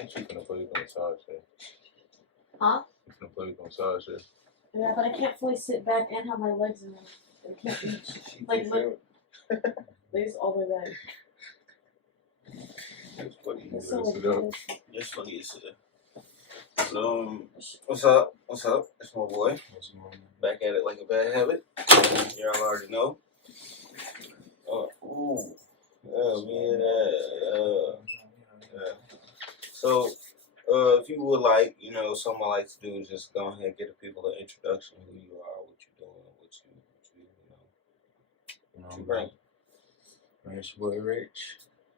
think she's gonna play with the massage here. Huh? She's gonna play with the massage here. Yeah, but I can't fully sit back and have my legs in them. I can't reach. Like, look. Legs all the way back. It's funny. It's so Sit like up. Just funny to sit there. What's up? What's up? It's my boy. Back at it like a bad habit. Y'all already know. Ooh. Yeah, man. Yeah. So, if you would like, something I like to do is just go ahead and give the people an introduction of who you are, what you're doing, what you bring. Man, it's your boy Rich.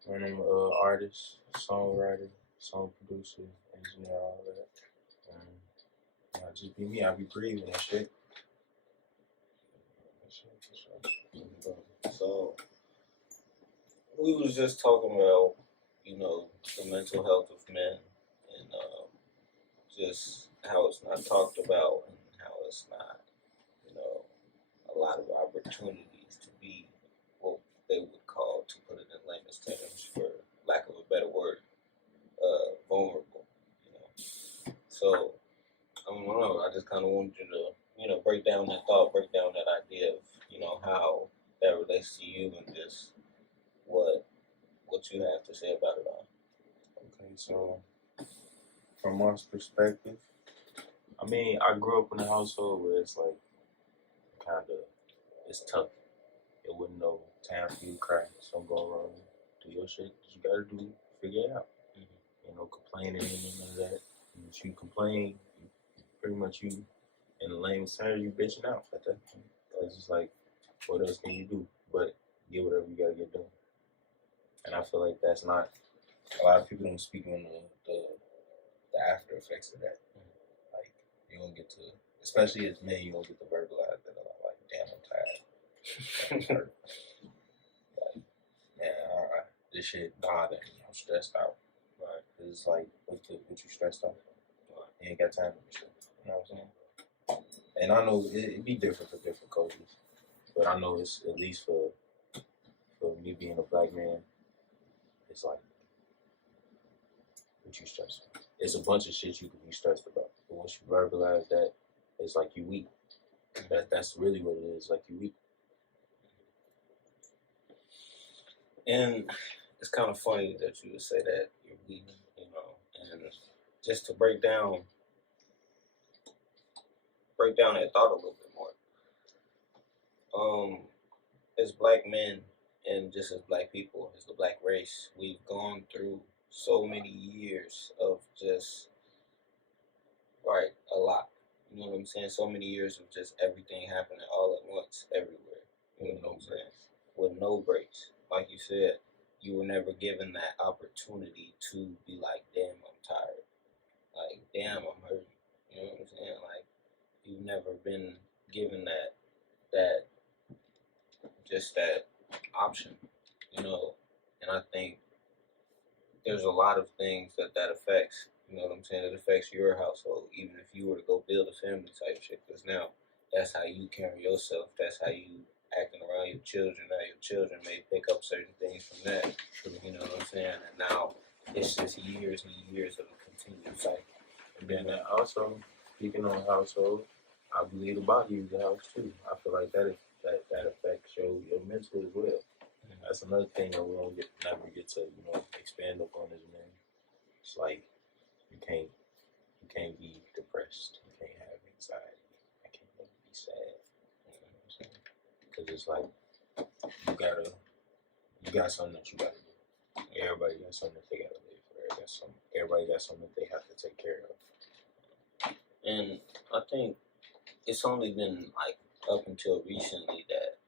I'm an artist, songwriter, song producer, engineer, all that. Just be me. I be breathing and shit. So, we was just talking about, the mental health of men and just how it's not talked about and how it's not, a lot of opportunities to be what they would call, to put it in layman's terms, for lack of a better word, vulnerable, So, I don't know, I just kind of wanted you to, break down that thought, break down that idea of, how that relates to you and just what you have to say about it all. Okay, so from my perspective, I mean, I grew up in a household where it's like, it's tough. It wasn't no time for you to cry. So go around, do your shit that you gotta do, figure it out. Ain't no complaining, ain't none of that. If you complain, pretty much you, in the layman's terms, you bitching out at that point. It's just like, what else can you do but get whatever you gotta get done? And I feel like that's not, a lot of people don't speak on the after effects of that. Like, you don't get to, especially as men, you don't get to verbalize that. Like, damn, I'm tired. Like, man, this shit bothering me. I'm stressed out. Right? It's like, what you stressed out for? You ain't got time for shit. You know what I'm saying? And I know it'd be different for different cultures, but I know it's, at least for me being a black man, it's like, what you stressed about. It's a bunch of shit you could be stressed about, but once you verbalize that, it's like you weak. That's really what it is. Like, you weak. And it's kind of funny that you would say that you're weak, and just to break down that thought a little bit more. As black men and just as black people, as the black race, we've gone through so many years of just, a lot. You know what I'm saying? So many years of just everything happening all at once, everywhere. You know what I'm saying? With no breaks. Like you said, you were never given that opportunity to be like, damn, I'm tired. Like, damn, I'm hurting. You know what I'm saying? Like, you've never been given that option, and I think there's a lot of things that affects, you know what I'm saying? It affects your household, even if you were to go build a family type shit, because now that's how you carry yourself, that's how you acting around your children. Now your children may pick up certain things from that, you know what I'm saying? And now it's just years and years of a continued cycle. And then also, speaking on household, I believe the body is the house too. I feel like that affects your mental as well. That's another thing that we don't never get to, expand upon as men. It's like, you can't be depressed. You can't have anxiety. I can't never be sad. You know what I'm saying? Because it's like, you got something that you gotta do. Everybody got something that they gotta live for. Everybody got something that they have to take care of. And I think it's only been like up until recently that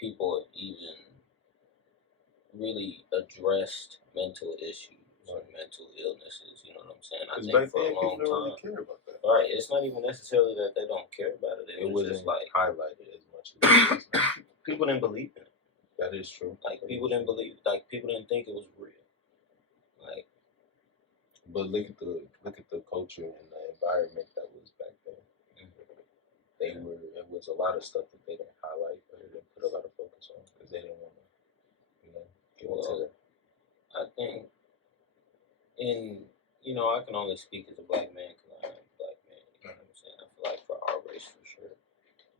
people have even really addressed mental issues or mental illnesses. You know what I'm saying? I think for a long time, really care about that. Right? It's not even necessarily that they don't care about it. It was just like highlighted as much as it is. People didn't believe in it. That is true. Like, people didn't believe. Like, people didn't think it was real. Like, but look at the culture and the environment that was back then. It was a lot of stuff that they didn't highlight, or they didn't put a lot of focus on, because they didn't want to, give it to them. I think in you know, I can only speak as a black man because I am a black man. You know what I'm saying? I feel like for our race for sure,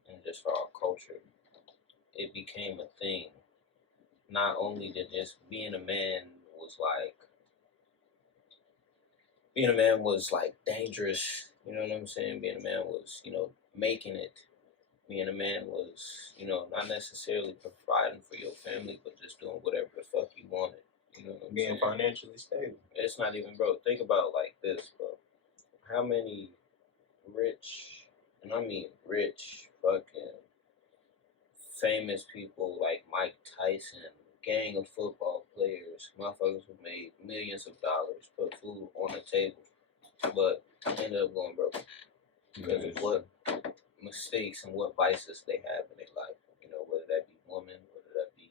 and just for our culture, it became a thing. Not only that just being a man was like dangerous. You know what I'm saying? Being a man was, you know, making it. Being a man was, you know, not necessarily providing for your family, but just doing whatever the fuck you wanted. You know what I'm Being saying? financially stable. It's not even, bro. Think about it like this, bro. How many rich, and I mean rich, fucking famous people like Mike Tyson, gang of football players, motherfuckers who made millions of dollars, put food on the table, but ended up going broke because of what mistakes and what vices they have in their life. You know, whether that be women, whether that be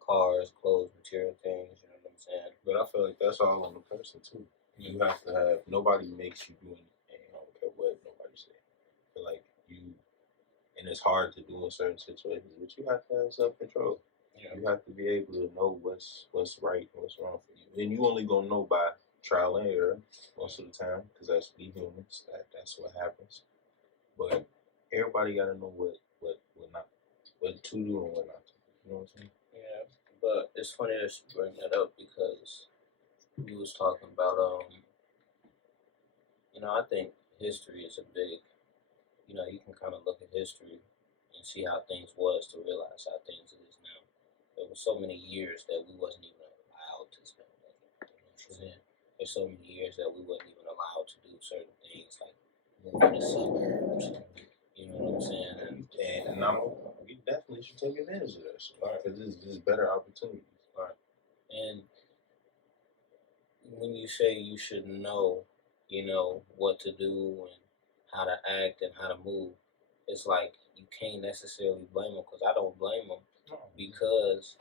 cars, clothes, material things. You know what I'm saying? But I feel like that's all on the person too. You have to have, nobody makes you do anything. I don't care what nobody say. I feel like you, and it's hard to do in certain situations, but you have to have self-control. Yeah. You have to be able to know what's right and what's wrong for you. And you only gonna know by trial and error most of the time, because that's we humans. That's what happens. But everybody gotta know what to do and what not to do. You know what I'm saying? Yeah. But it's funny that you bring that up because you was talking about you know, I think history is a big, you know, you can kind of look at history and see how things was to realize how things is now. There were so many years that we wasn't even allowed to spend money. You know what I'm saying? There's so many years that we wasn't even allowed to do certain things like move in the suburbs. You know what I'm saying? And now we definitely should take advantage of that shit. Because there's better opportunities. Right. And when you say you should know, you know, what to do and how to act and how to move, it's like you can't necessarily blame them because I don't blame them because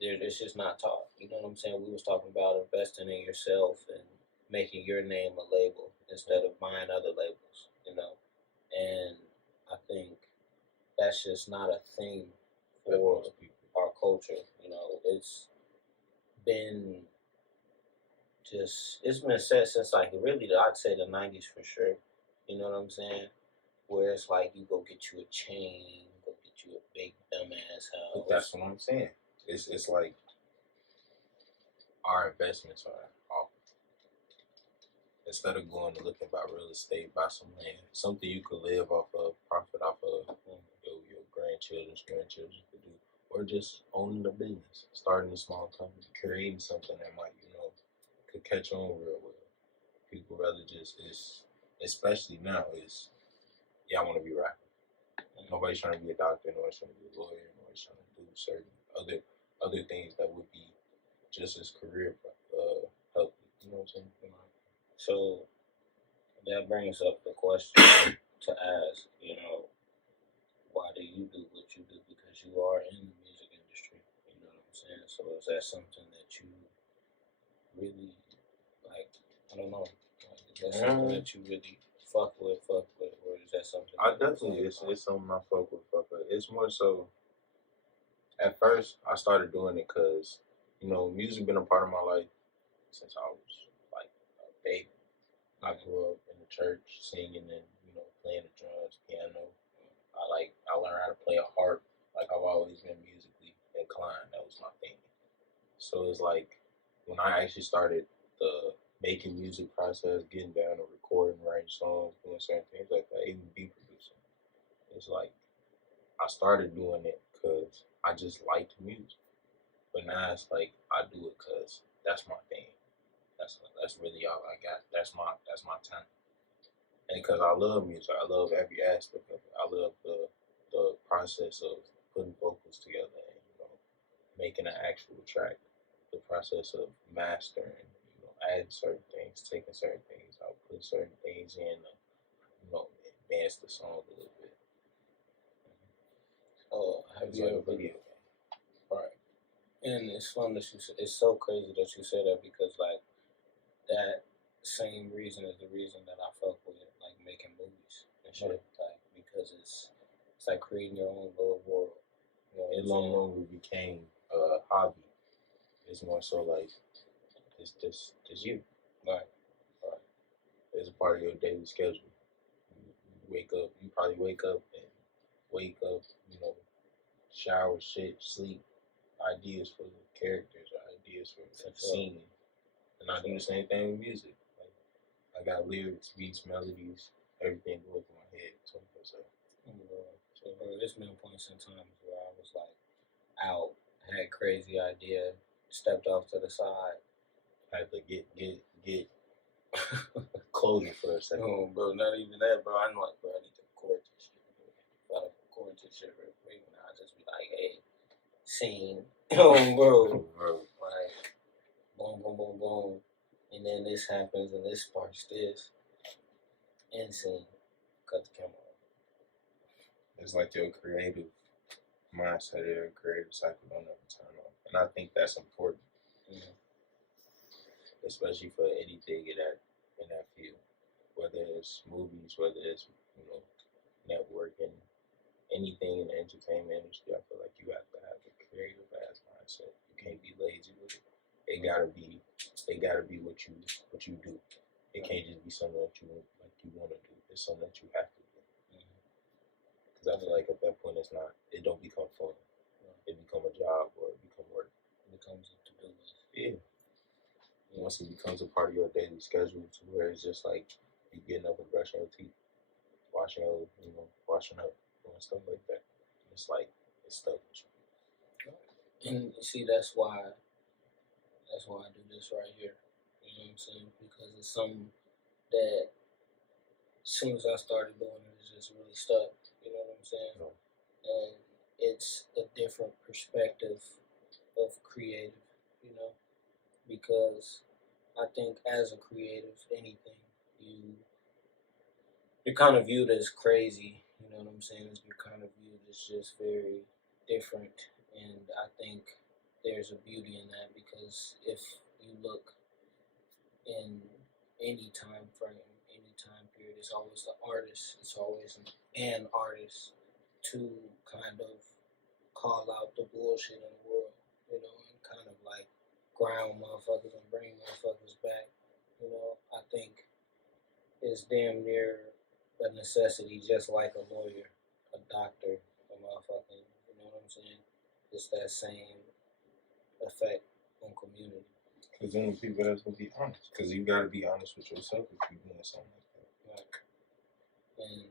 it's just not taught. You know what I'm saying? We was talking about investing in yourself and making your name a label instead of buying other labels, you know? And I think that's just not a thing for our culture. You know, it's been it's been set since like really I'd say the 90s for sure. You know what I'm saying? Where it's like you go get you a chain, go get you a big dumbass house. But that's what I'm saying. It's like our investments are off. Instead of going and looking about real estate, buy some land, something you could live off of, profit off of, your grandchildren's grandchildren could do, or just owning a business, starting a small company, creating something that might, could catch on real well. People rather just especially now y'all want to be rapping. Nobody's trying to be a doctor, nobody's trying to be a lawyer, nobody's trying to do certain other things that would be just as career healthy. You know what I'm saying? So that brings up the question to ask, you know, why do you do what you do? Because you are in the music industry. You know what I'm saying? So is that something that you really like? I don't know. Like, is that something that you really fuck with, or is that something? I definitely it's something I fuck with. It's more so. At first, I started doing it because music been a part of my life since I was like a baby. I grew up in the church singing and playing the drums, piano. I learned how to play a harp. Like I've always been musically inclined. That was my thing. So it's like when I actually started the making music process, getting down to recording, writing songs, doing certain things like that, even beat producing. It's like I started doing it because I just liked music. But now it's like I do it because that's my thing. That's really all I got. That's my time. And because I love music, I love every aspect of it. I love the process of putting vocals together and making an actual track. The process of mastering, adding certain things, taking certain things out, putting certain things in, advance the song a little bit. Oh, have It's you like ever? a video game. Right. And it's fun that it's so crazy that you say that because like that same reason is the reason that I fuck with like making movies and shit. Like because it's like creating your own little world. You know It no longer became a hobby. It's more so like it's you. Right. part of your daily schedule. You probably wake up, you know, shower, shit, sleep, ideas for the characters, or ideas for the scene. And I do the same thing with music. Like, I got lyrics, beats, melodies, everything going through my head 24/7. So there's been points in times where I was like out, had crazy idea, stepped off to the side. I had to get closure for a second. No, bro, not even that, bro. I'm like, bro, I need to record this shit. If I don't record this shit real quick, and I'll just be like, hey, scene. Oh, bro. Like, boom, boom, boom, boom. And then this happens, and this sparks this. End scene. Cut the camera off. It's like your creative mindset or your creative cycle don't ever turn off. And I think that's important. Mm-hmm. Especially for anything in that field. Whether it's movies, whether it's, you know, networking, anything in the entertainment industry, I feel like you have to have a creative ass mindset. You can't be lazy with it. It gotta be what you do. It can't just be something that you want to do. It's something that you have to do. Because I feel like at that point it don't become fun. It become a job or it become work. It becomes a to-do list. Yeah. Once it becomes a part of your daily schedule, to where it's just like you getting up and brushing your teeth, washing up, doing stuff like that. It's like it's stuck with you. And you see, that's why I do this right here. You know what I'm saying? Because it's something that as soon as I started doing it, it's just really stuck. You know what I'm saying? No. And it's a different perspective of creative, you know, because I think as a creative, anything you're kind of viewed as crazy. You know what I'm saying? You're kind of viewed as just very different, and I think there's a beauty in that, because if you look in any time frame, any time period, it's always the artist. It's always an artist to kind of call out the bullshit in the world, you know, and kind of like ground motherfuckers and bring motherfuckers back. You know, I think it's damn near a necessity, just like a lawyer, a doctor, a motherfucking, you know what I'm saying? It's that same effect on community. Because then people have to be honest. Because you got to be honest with yourself if you're doing something like that. Right. And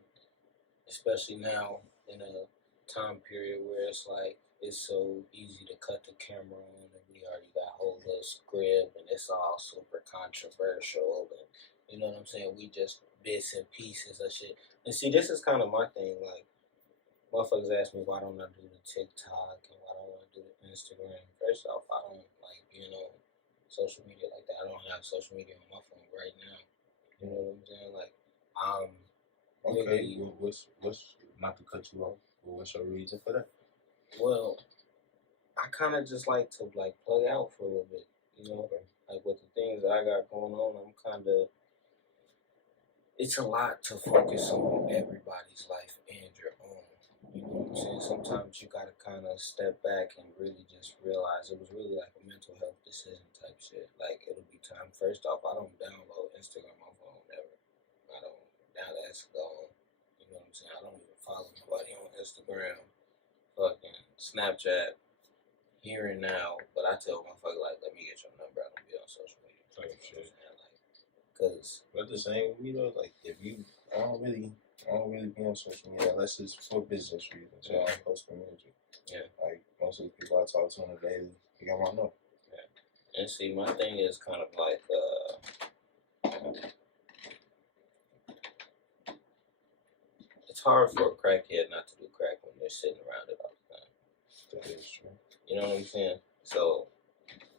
especially now in a time period where it's like it's so easy to cut the camera on, and we already got a whole little script, and it's all super controversial, and you know what I'm saying? We just bits and pieces of shit. And see, this is kind of my thing. Like, motherfuckers ask me why don't I do the TikTok and why don't I do the Instagram. First off, I don't like being on social media like that. I don't have social media on my phone right now. You know what I'm saying? Like, okay, what's not to cut you off, but what's your reason for that? Well, I kind of just like to like play out for a little bit, you know. Okay. Like with the things that I got going on, I'm kind of. It's a lot to focus on everybody's life and your own. You know what I'm saying? Sometimes you gotta kind of step back and really just realize it was really like a mental health decision type shit. Like, it'll be time. First off, I don't download Instagram on my phone ever. I don't. Now that's gone. You know what I'm saying? I don't even follow nobody on Instagram, fucking Snapchat, here and now. But I tell motherfucker, like, let me get your number. I don't be on social media. Type shit. Cause But the same, you know, like if I don't really be on social media unless it's for business reasons. So I'm posting music. Yeah. Like most of the people I talk to on a daily, they got my number. Yeah. And see, my thing is kind of like it's hard for a crackhead not to do crack when they're sitting around it all the time. That is true. You know what I'm saying? So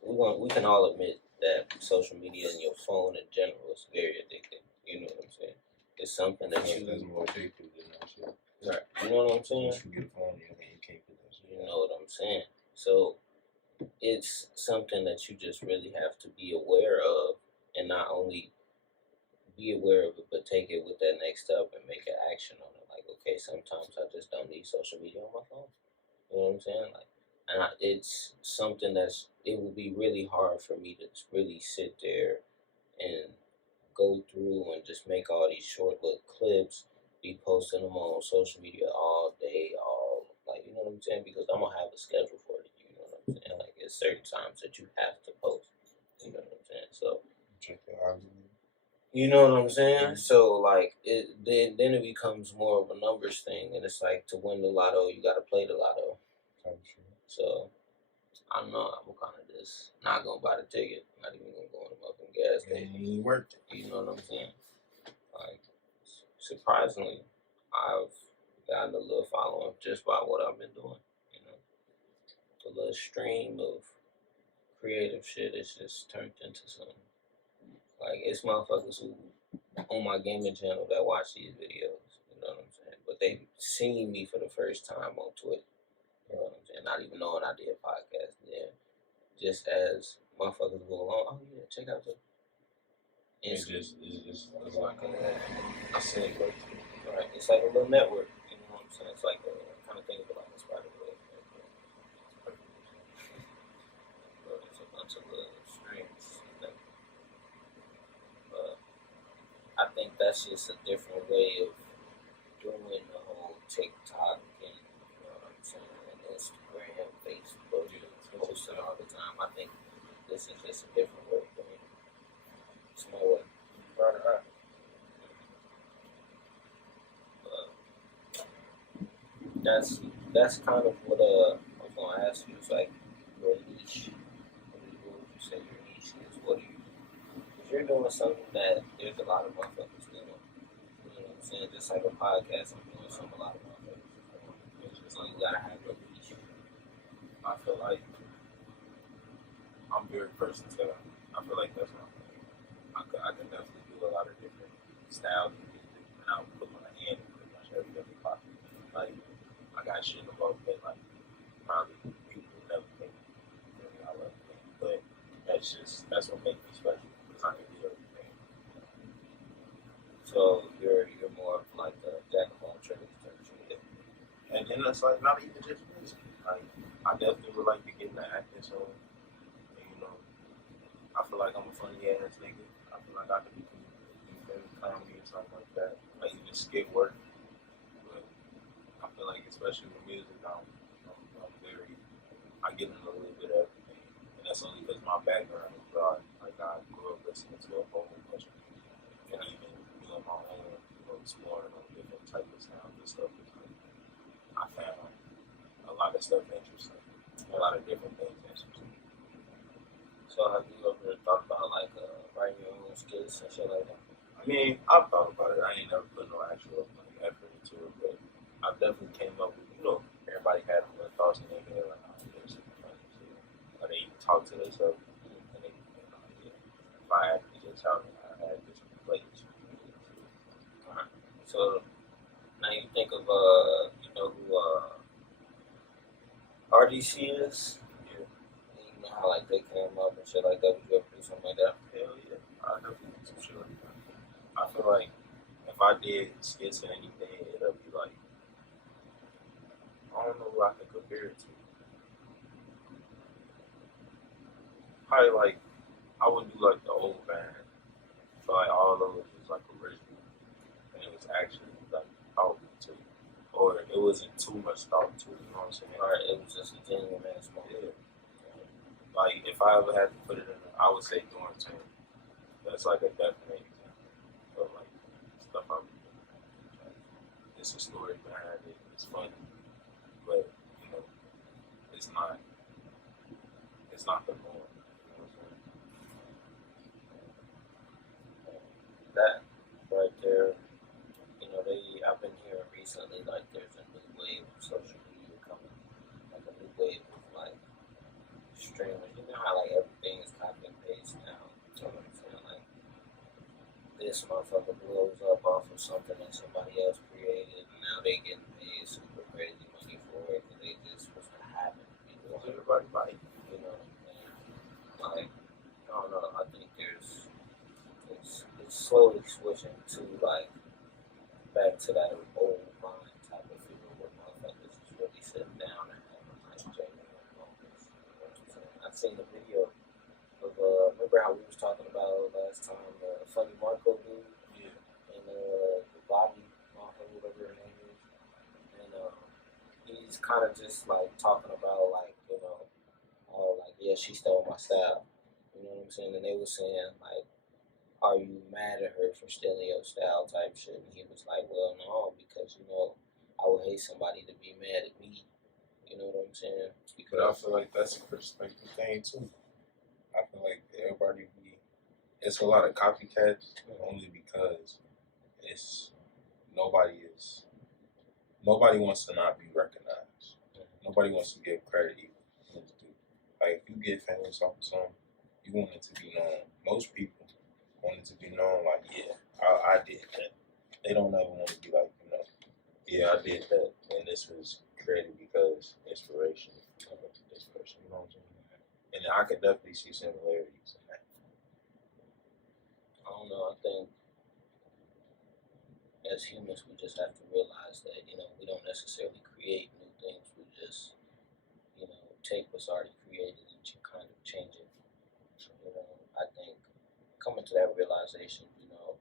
we can all admit that social media and your phone in general is very addicting. You know what I'm saying? It's something that That's more addictive than that shit. Right. You know what I'm saying? Once you get a phone in your hand, you can't put that shit. You know what I'm saying? So it's something that you just really have to be aware of, and not only be aware of it, but take it with that next step and make an action on it. Like, okay, sometimes I just don't need social media on my phone. You know what I'm saying? Like, and it's something it will be really hard for me to really sit there and go through and just make all these short little clips, be posting them on social media all day, all like, you know what I'm saying? Because I'm gonna have a schedule for it. You know what I'm saying? Like there's certain times that you have to post. You know what I'm saying? So check your algorithm. you know what I'm saying? So like then it becomes more of a numbers thing, and it's like to win the lotto, you gotta play the lotto. So I don't know. I'm kind of just not gonna buy the ticket. Not even gonna go in the fucking gas station. It ain't worth it. You know what I'm saying? Like surprisingly, I've gotten a little following just by what I've been doing. You know, the little stream of creative shit is just turned into something. Like it's motherfuckers who on my gaming channel that watch these videos. You know what I'm saying? But they seen me for the first time on Twitter. You know what I'm saying? Not even knowing I did a podcast. Yeah. Just as motherfuckers go along, oh yeah, check out the. It's like a segue. Right, it's like a little network. You know what I'm saying? It's like a kind of thing of like a spider web. But it's a bunch of little strings. But I think that's just a different way of doing the whole TikTok and you know what I'm saying, and Instagram, Facebook, posting all the time. I think this is just a different way of doing it. It's my way. Right. That's kind of what I was gonna ask you. It's like your niche. What would you say your niche is? What do you? If you're doing something that there's a lot of motherfuckers doing, you know what I'm saying? Just like a podcast, I'm doing something a lot of motherfuckers doing. So you gotta have your niche. I feel like I'm very versatile. I feel like that's my thing. I can definitely do a lot of different styles of music, and I'll put my hand in pretty much every other pocket. Like I got shit about that, like probably people would never think I love it. But that's what makes me special because I can do everything. So you're more of like a jack of all trades type shit. And then it's like not even just music. Like I definitely would like to get in the acting, so you know, I feel like I'm a funny ass nigga. I feel like I could do very comedy or something like that. Like even skit work. But I feel like especially with music, I get in a little bit of everything. And that's only because my background is broad. Like I grew up listening to a whole bunch of music. And even doing my own, exploring on different types of sounds and stuff. I found a lot of stuff interesting. A lot of different things interesting. So have you ever thought about like writing your own skits and shit like that? I mean, I've thought about it. I ain't never put no actual effort into it, but I definitely came up with, everybody had their thoughts in their head, like, oh, this is funny. Or they even talk to themselves, and they, if I actually just how I had this place. Alright. So now you think of you know who RDC is? Yeah. You know how like they came up and shit like that. Would you ever do something like that? Hell yeah. I definitely do some shit like that. I feel like if I did skits or anything, it'll be like, I don't know who I can compare it to. Probably like, I would do like the old band. So like all those was like original. And it was actually like thought to it. Or it wasn't too much thought to it, you know what I'm saying? Alright, it was just a genuine ass moment. Yeah. Like if I ever had to put it in, I would say Dormitory. That's like a definite example of like stuff I'm doing. It's a story behind it. It's funny, but it's not. It's not the norm. You know what I'm saying? That right there, I've been hearing recently like there's a new wave of social media coming, like a new wave of like streamers. You know how like everything is copy and paste now. You know what I'm saying? Like this motherfucker blows up off of something that somebody else created, and now they getting paid super crazy money for it because they just was to happen. Everybody like. You know what I'm saying? Like I don't know. I think it's slowly switching to like back to that old mind type of feel where motherfuckers is really sitting down and having like genuine moments. You know what I'm saying? I've seen a video of remember how we was talking about last time the funny Marco dude? Yeah. And the Bobby, whatever her name is. And he's kind of just like talking about like, you know, oh, like, yeah, she stole my style. You know what I'm saying? And they were saying like, are you mad at her for stealing your style type shit? And he was like, well, no, because, you know, I would hate somebody to be mad at me. You know what I'm saying? But I feel like that's a perspective thing too. I feel like everybody it's a lot of copycats only because it's nobody wants to not be recognized. Nobody wants to give credit even. Like if you get famous off of something, you want it to be known. Most people want it to be known like, yeah, I did that. They don't ever want to be like, you know, yeah, I did that, and this was created because inspiration of this person. You know what I'm saying? And I could definitely see similarities in that. I don't know. I think as humans, we just have to realize that, you know, we don't necessarily create new things. We just, you know, take what's already created and kind of change it. You know, I think coming to that realization, you know,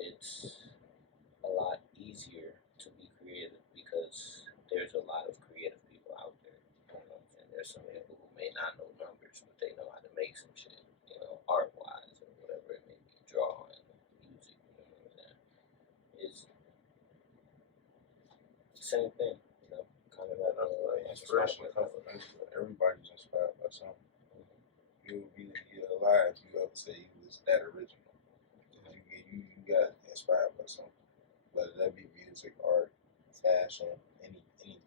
it's a lot easier to be creative because there's a lot of creative people out there. You know, and there's some people who may not know numbers, but they know how to make some shit, you know, art wise or whatever it may be, drawing, music, you know what I'm saying? It's the same thing, you know, kind of And I feel like inspiration comes from everybody's inspired by something. You'll be alive if you ever say you was that original. You got inspired by something. Whether that be music, art, fashion, anything.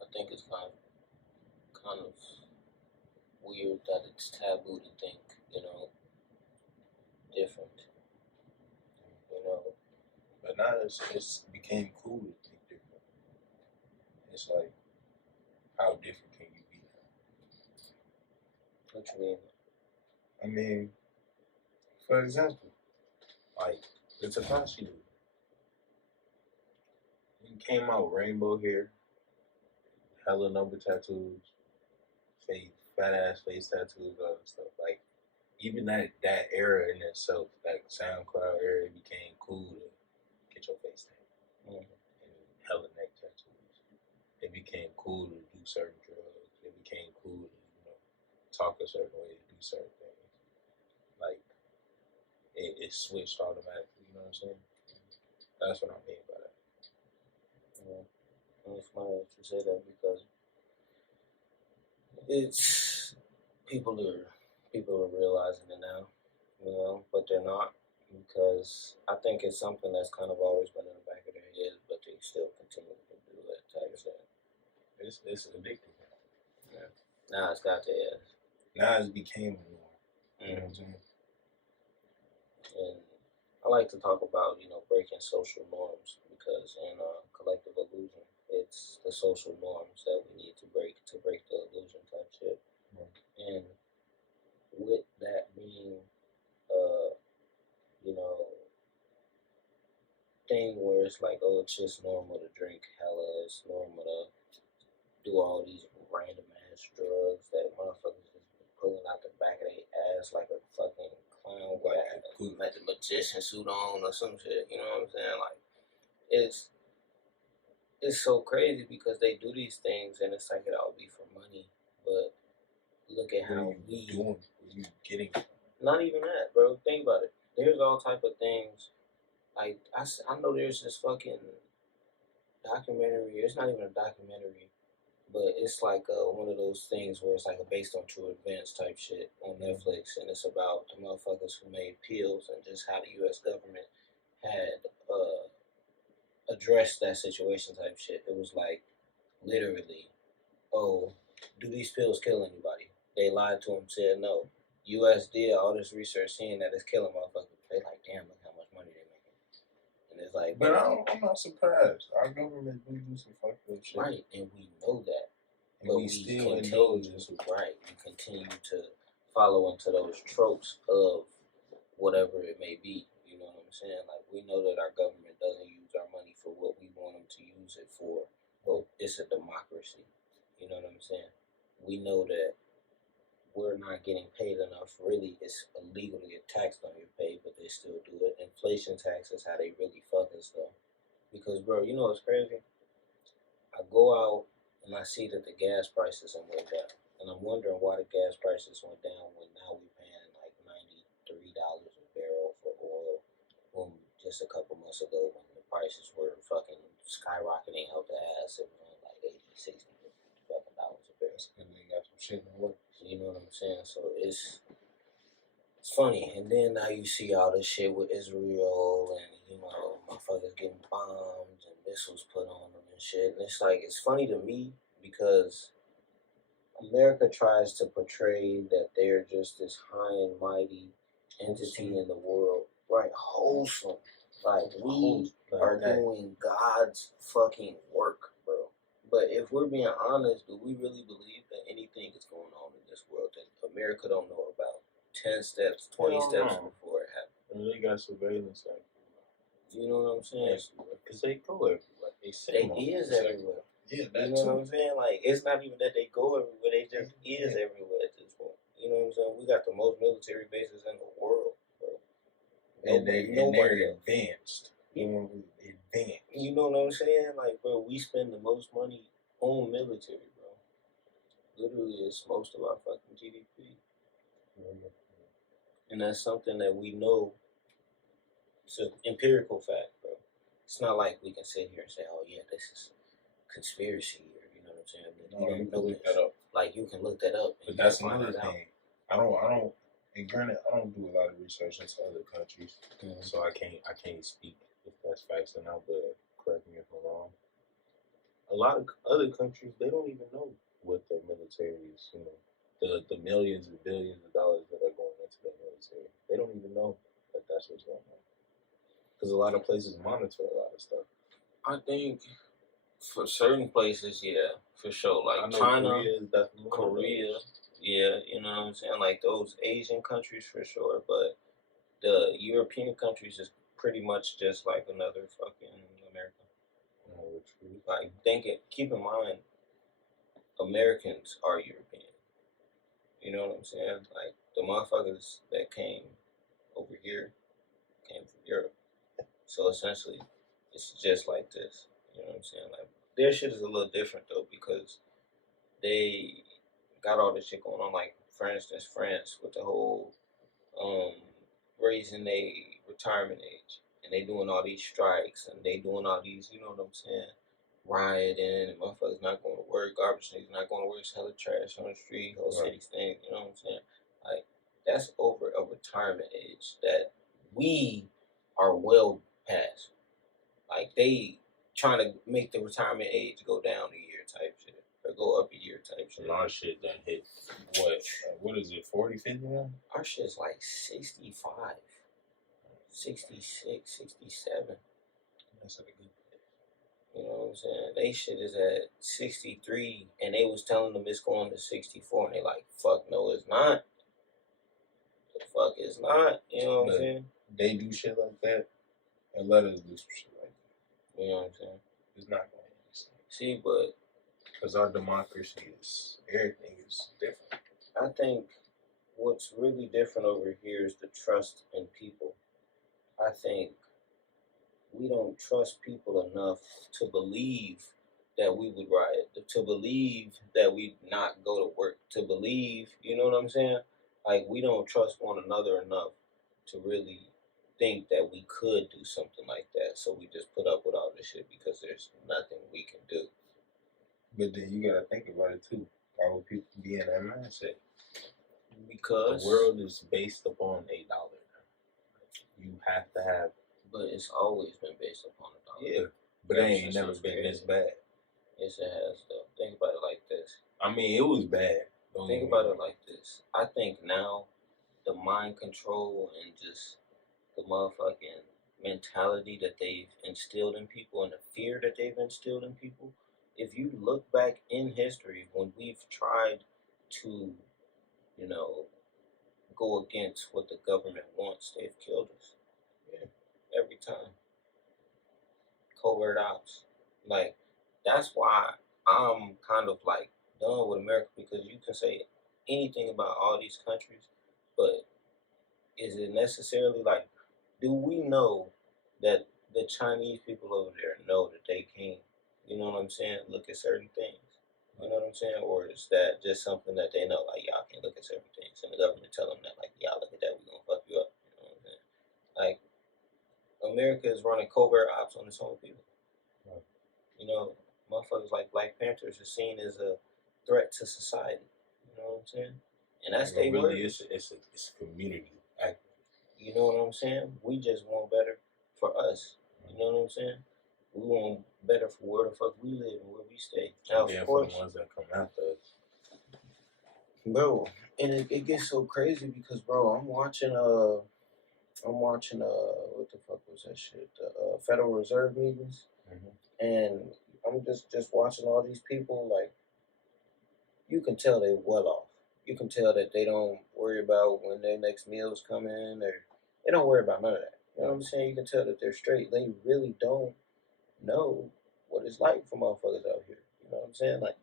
I think it's kind of weird that it's taboo to think, you know, different. You know, But now it's became cool to think different. It's like, how different can you be? what you mean? I mean, for example, like the Takashi dude. He came out rainbow hair, hella number tattoos, fat ass face tattoos, all that stuff. Like even that era in itself, that SoundCloud era, it became cool to get your face tattooed. And hella neck tattoos. It became cool to do certain drugs. It became cool to, you know, talk a certain way, to do certain things. Like it switched automatically, you know what I'm saying? That's what I mean by that. Yeah. And it's funny that you say that because it's people are realizing it now, you know, but they're not because I think it's something that's kind of always been in the back of their head, but they still continue to do that type of thing. It's addictive. Yeah. Now it's got to end. Now it became a norm. You know what I'm saying? And I like to talk about, you know, breaking social norms because in collective illusion, it's the social norms that we need to break the illusion type shit. And with that being, you know, thing where it's like, oh, it's just normal to drink hella, it's normal to do all these random ass drugs that motherfuckers just be pulling out the back of their ass like a fucking clown with like the magician suit on or some shit. You know what I'm saying? Like it's so crazy because they do these things and it's like it all be for money, but look at how we doing. What you getting? Not even that, bro. Think about it. There's all type of things. Like I know there's this fucking documentary. It's not even a documentary, but it's like one of those things where it's like a based on true events type shit on Netflix, and it's about the motherfuckers who made pills and just how the U.S. government had addressed that situation type shit. It was like literally, oh, do these pills kill anybody? They lied to him, said no. U.S. did all this research seeing that it's killing motherfuckers. They like, damn, look how much money they making. And it's like, but I'm not surprised. Our government do some fucked up shit. Right, and we know that. And but we still indulge in some. Right, we continue to follow into those tropes of whatever it may be. You know what I'm saying? Like, we know that our government doesn't use our money for what we want them to use it for, but it's a democracy. You know what I'm saying? we know that we're not getting paid enough. Really, it's illegal to get taxed on your pay, but they still do it. Inflation tax is how they really fucking stuff. Because, bro, you know what's crazy? I go out and I see that the gas prices have went down. And I'm wondering why the gas prices went down when now we're paying like $93 a barrel for oil. When just a couple months ago when the prices were fucking skyrocketing out the ass, it was only like 80, 60 fucking dollars a barrel. And they got some shit in the works. You know what I'm saying? So it's funny. And then now you see all this shit with Israel and, you know, motherfuckers getting bombed and missiles put on them and shit. And it's like, it's funny to me because America tries to portray that they're just this high and mighty entity in the world. Right, wholesome. Like, we are doing God's fucking work, bro. But if we're being honest, do we really believe that anything is going on in this world that America don't know about? 10 steps, 20 steps before it happens. And they got surveillance everywhere. You know what I'm saying? Because they go everywhere. They is everywhere. Yeah, that you know what I'm saying? Like, it's not even that they go everywhere, they just is everywhere at this point. You know what I'm saying? We got the most military bases in the world, bro. And they're advanced. Advanced. You know what I'm saying? Like, bro, we spend the most money on military, bro. Literally, it's most of our fucking GDP. And that's something that we know. It's an empirical fact, bro. It's not like we can sit here and say, oh, yeah, this is conspiracy, or you know what I'm saying? No, you can look that up. Like, you can look that up. But that's another thing. I don't, and granted, I don't do a lot of research into other countries, so I can't speak if that's facts or not, but correct me if I'm wrong. A lot of other countries, they don't even know what their military is, you know, the millions and billions of dollars that are going into their military. They don't even know that that's what's going on. Because a lot of places monitor a lot of stuff. I think for certain places, yeah, for sure. Like I know China, Korea, yeah, you know what I'm saying? Like those Asian countries for sure. But the European countries is pretty much just like another fucking America. Like, keep in mind, Americans are European. You know what I'm saying? Like, the motherfuckers that came over here came from Europe. So essentially, it's just like this. You know what I'm saying? Like, their shit is a little different though because they got all this shit going on. Like, for instance, France with the whole raising their retirement age, and they doing all these strikes, and they doing all these, you know what I'm saying, rioting, and motherfuckers not going to work, garbage niggas not going to work, hella trash on the street, whole city stink, you know what I'm saying? Like, that's over a retirement age that we are well past. Like, they trying to make the retirement age go down a year type shit, or go up a year type shit. And our shit done hit, what is it, 40, 50 now? Our shit's like 65, 66, 67. That's a good thing. You know what I'm saying? They shit is at 63, and they was telling them it's going to 64, and they like, fuck no, it's not. The fuck it's not. You know what I'm saying? They do shit like that, and let us do some shit like that. You know what I'm saying? It's not going to be the same. See, but because our democracy is, everything is different. I think what's really different over here is the trust in people. I think we don't trust people enough to believe that we would riot, to believe that we'd not go to work, to believe, you know what I'm saying? Like, we don't trust one another enough to really think that we could do something like that. So we just put up with all this shit because there's nothing we can do. But then you gotta think about it too. Why would people be in that mindset? Because the world is based upon $1. You have to have. But it's always been based upon $1. Yeah, but it ain't never been this bad. Yes, it has though. Think about it like this. I mean, it was bad. Think about it like this. I think now the mind control and just the motherfucking mentality that they've instilled in people and the fear that they've instilled in people, if you look back in history when we've tried to, you know, go against what the government wants, they've killed us. Yeah. Every time. Covert ops. Like, that's why I'm kind of like done with America, because you can say anything about all these countries, but is it necessarily like, do we know that the Chinese people over there know that they can't, you know what I'm saying, look at certain things? You know what I'm saying? Or is that just something that they know, like, y'all can't look at certain things, and the government tell them that, like, y'all look at that, we gonna fuck you up. You know what I'm saying? Like, America is running covert ops on its own people. Right. You know, motherfuckers like Black Panthers are seen as a threat to society. You know what I'm saying? And that's Like, they really, words. it's a community act. You know what I'm saying? We just want better for us. You know what I'm saying? We want better for where the fuck we live and where we stay. Now, And then of for course, the ones that come after us. bro, and it gets so crazy because, bro, I'm watching what the fuck was that shit? The Federal Reserve meetings, and I'm just watching all these people. Like, you can tell they well off. You can tell that they don't worry about when their next meals come in, or they don't worry about none of that. You know what I'm saying? You can tell that they're straight. They really don't know what it's like for motherfuckers out here. You know what I'm saying? Like,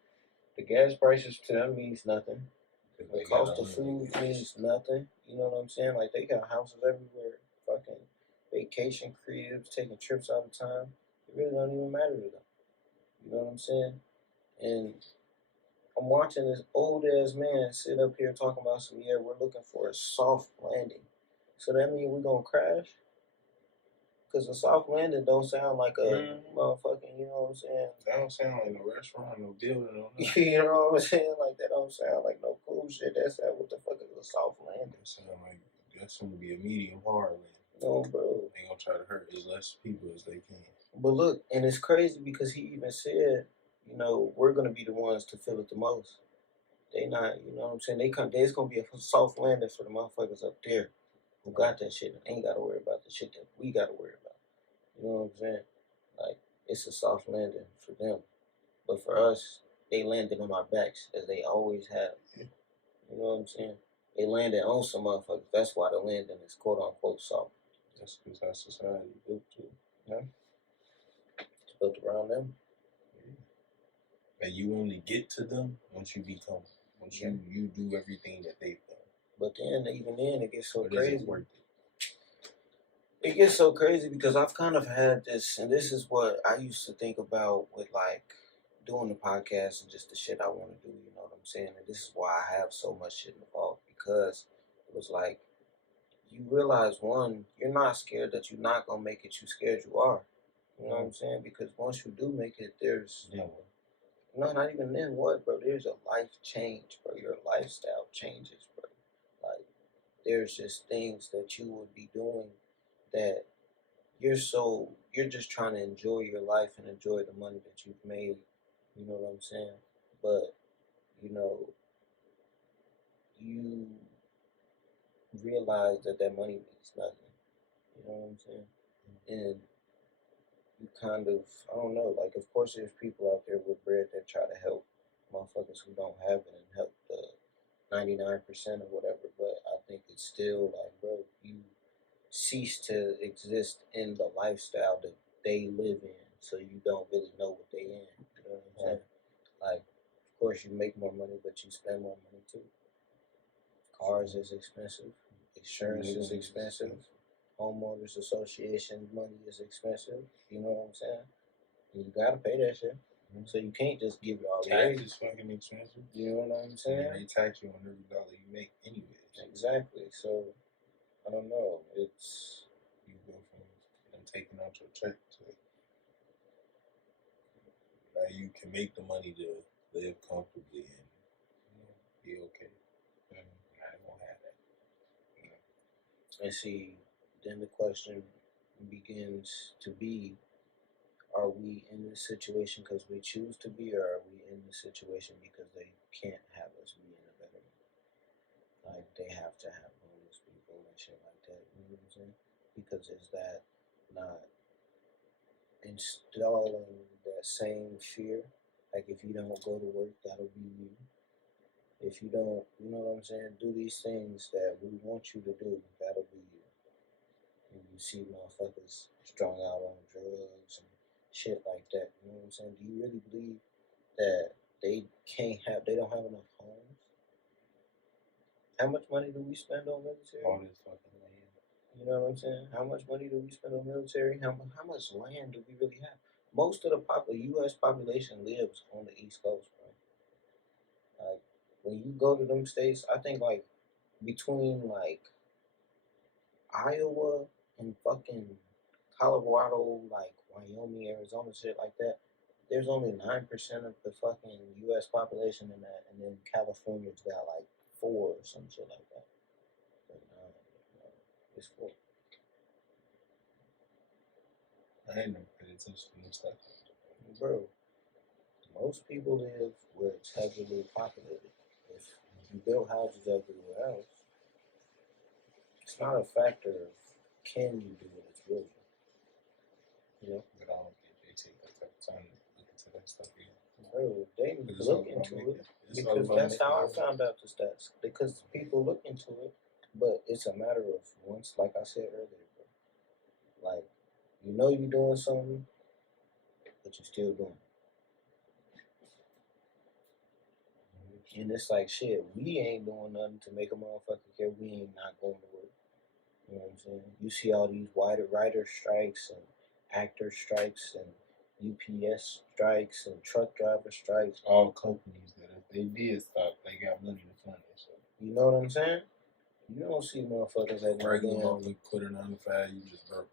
the gas prices to them means nothing. The cost of food means nothing. You know what I'm saying? Like, they got houses everywhere, fucking vacation cribs, taking trips all the time. It really don't even matter to them. You know what I'm saying? And I'm watching this old ass man sit up here talking about some, yeah, we're looking for a soft landing. So that means we're gonna crash? Because a soft landing don't sound like a motherfucking, you know what I'm saying? That don't sound like no restaurant, no building, no nothing. You know what I'm saying? Like, that don't sound like no cool shit. That's what the fuck is a soft landing? That sound like that's gonna be a medium hard landing. No, bro. They gonna try to hurt as less people as they can. But look, and it's crazy because he even said, you know, we're gonna be the ones to feel it the most. They not, you know what I'm saying? There's gonna be a soft landing for the motherfuckers up there who got that shit and ain't gotta worry about the shit that we gotta worry about. You know what I'm saying? Like, it's a soft landing for them. But for us, they landed on our backs as they always have. You know what I'm saying? They landed on some motherfuckers. That's why the landing is quote unquote soft. That's because our society built to. Yeah. It's built around them. And you only get to them once you become. Once you do everything that they've done. But then, even then, it gets so but crazy. Is it worth it? It gets so crazy because I've kind of had this, and this is what I used to think about with, like, doing the podcast and just the shit I want to do, you know what I'm saying? And this is why I have so much shit involved, because it was like, you realize, one, you're not scared that you're not going to make it, you scared you are. You know what I'm saying? Because once you do make it, there's, no, not even then, what, bro? There's a life change, bro. Your lifestyle changes, bro. Like, there's just things that you would be doing that you're just trying to enjoy your life and enjoy the money that you've made. You know what I'm saying? But, you know, you realize that money means nothing. You know what I'm saying? And you kind of, I don't know, like, of course there's people out there with bread that try to help motherfuckers who don't have it and help the 99% or whatever, but I think it's still like, bro, you cease to exist in the lifestyle that they live in, so you don't really know what they in. You know what I'm saying? Like, of course you make more money, but you spend more money too. Cars is expensive. Insurance is expensive. Homeowners association money is expensive. You know what I'm saying? And you gotta pay that shit. So you can't just give it all away. Tax is fucking expensive. You know what I'm saying? They tax you on every dollar you make anyway. Exactly. So, I don't know. It's, you go from them taking out your check to now you can make the money to live comfortably and be okay. I won't have that. And see, then the question begins to be, are we in this situation because we choose to be, or are we in this situation because they can't have us be in a better way? Like, they have to have homeless people and shit like that, you know what I'm saying? Because is that not installing that same fear? Like, if you don't go to work, that'll be you. If you don't, you know what I'm saying, do these things that we want you to do, that'll be you. And you see motherfuckers strung out on drugs and shit like that. You know what I'm saying? Do you really believe that they don't have enough homes. How much money do we spend on military? All this fucking land. You know what I'm saying? How much money do we spend on military? How much land do we really have? Most of the U.S. population lives on the East Coast, bro. Like, when you go to them states, I think, like, between, like, Iowa and fucking Colorado, like, Wyoming, Arizona, shit like that, there's only 9% of the fucking U.S. population in that, and then California's got, like, 4 or some shit like that. But, it's 4. I ain't never paid attention to this stuff. Bro, most people live where it's heavily populated. If you build houses everywhere else, it's not a factor of can you do it, it's will you. You know? But I don't think they take that type of time to look into that stuff yet. Bro, they It's look all about into making- it it's all because about that's how I making- found out the stats. Because people look into it, but it's a matter of once, like I said earlier, bro. Like, you know you're doing something, but you're still doing it. And it's like, shit, we ain't doing nothing to make a motherfucker care. We ain't not going to work. You know what I'm saying? You see all these writer strikes and actor strikes and UPS strikes and truck driver strikes. All companies that if they did stop, they got money to fund it. So You know what I'm saying? You don't see motherfuckers at no regular damn. motherfucker put it on the fire, you just burp.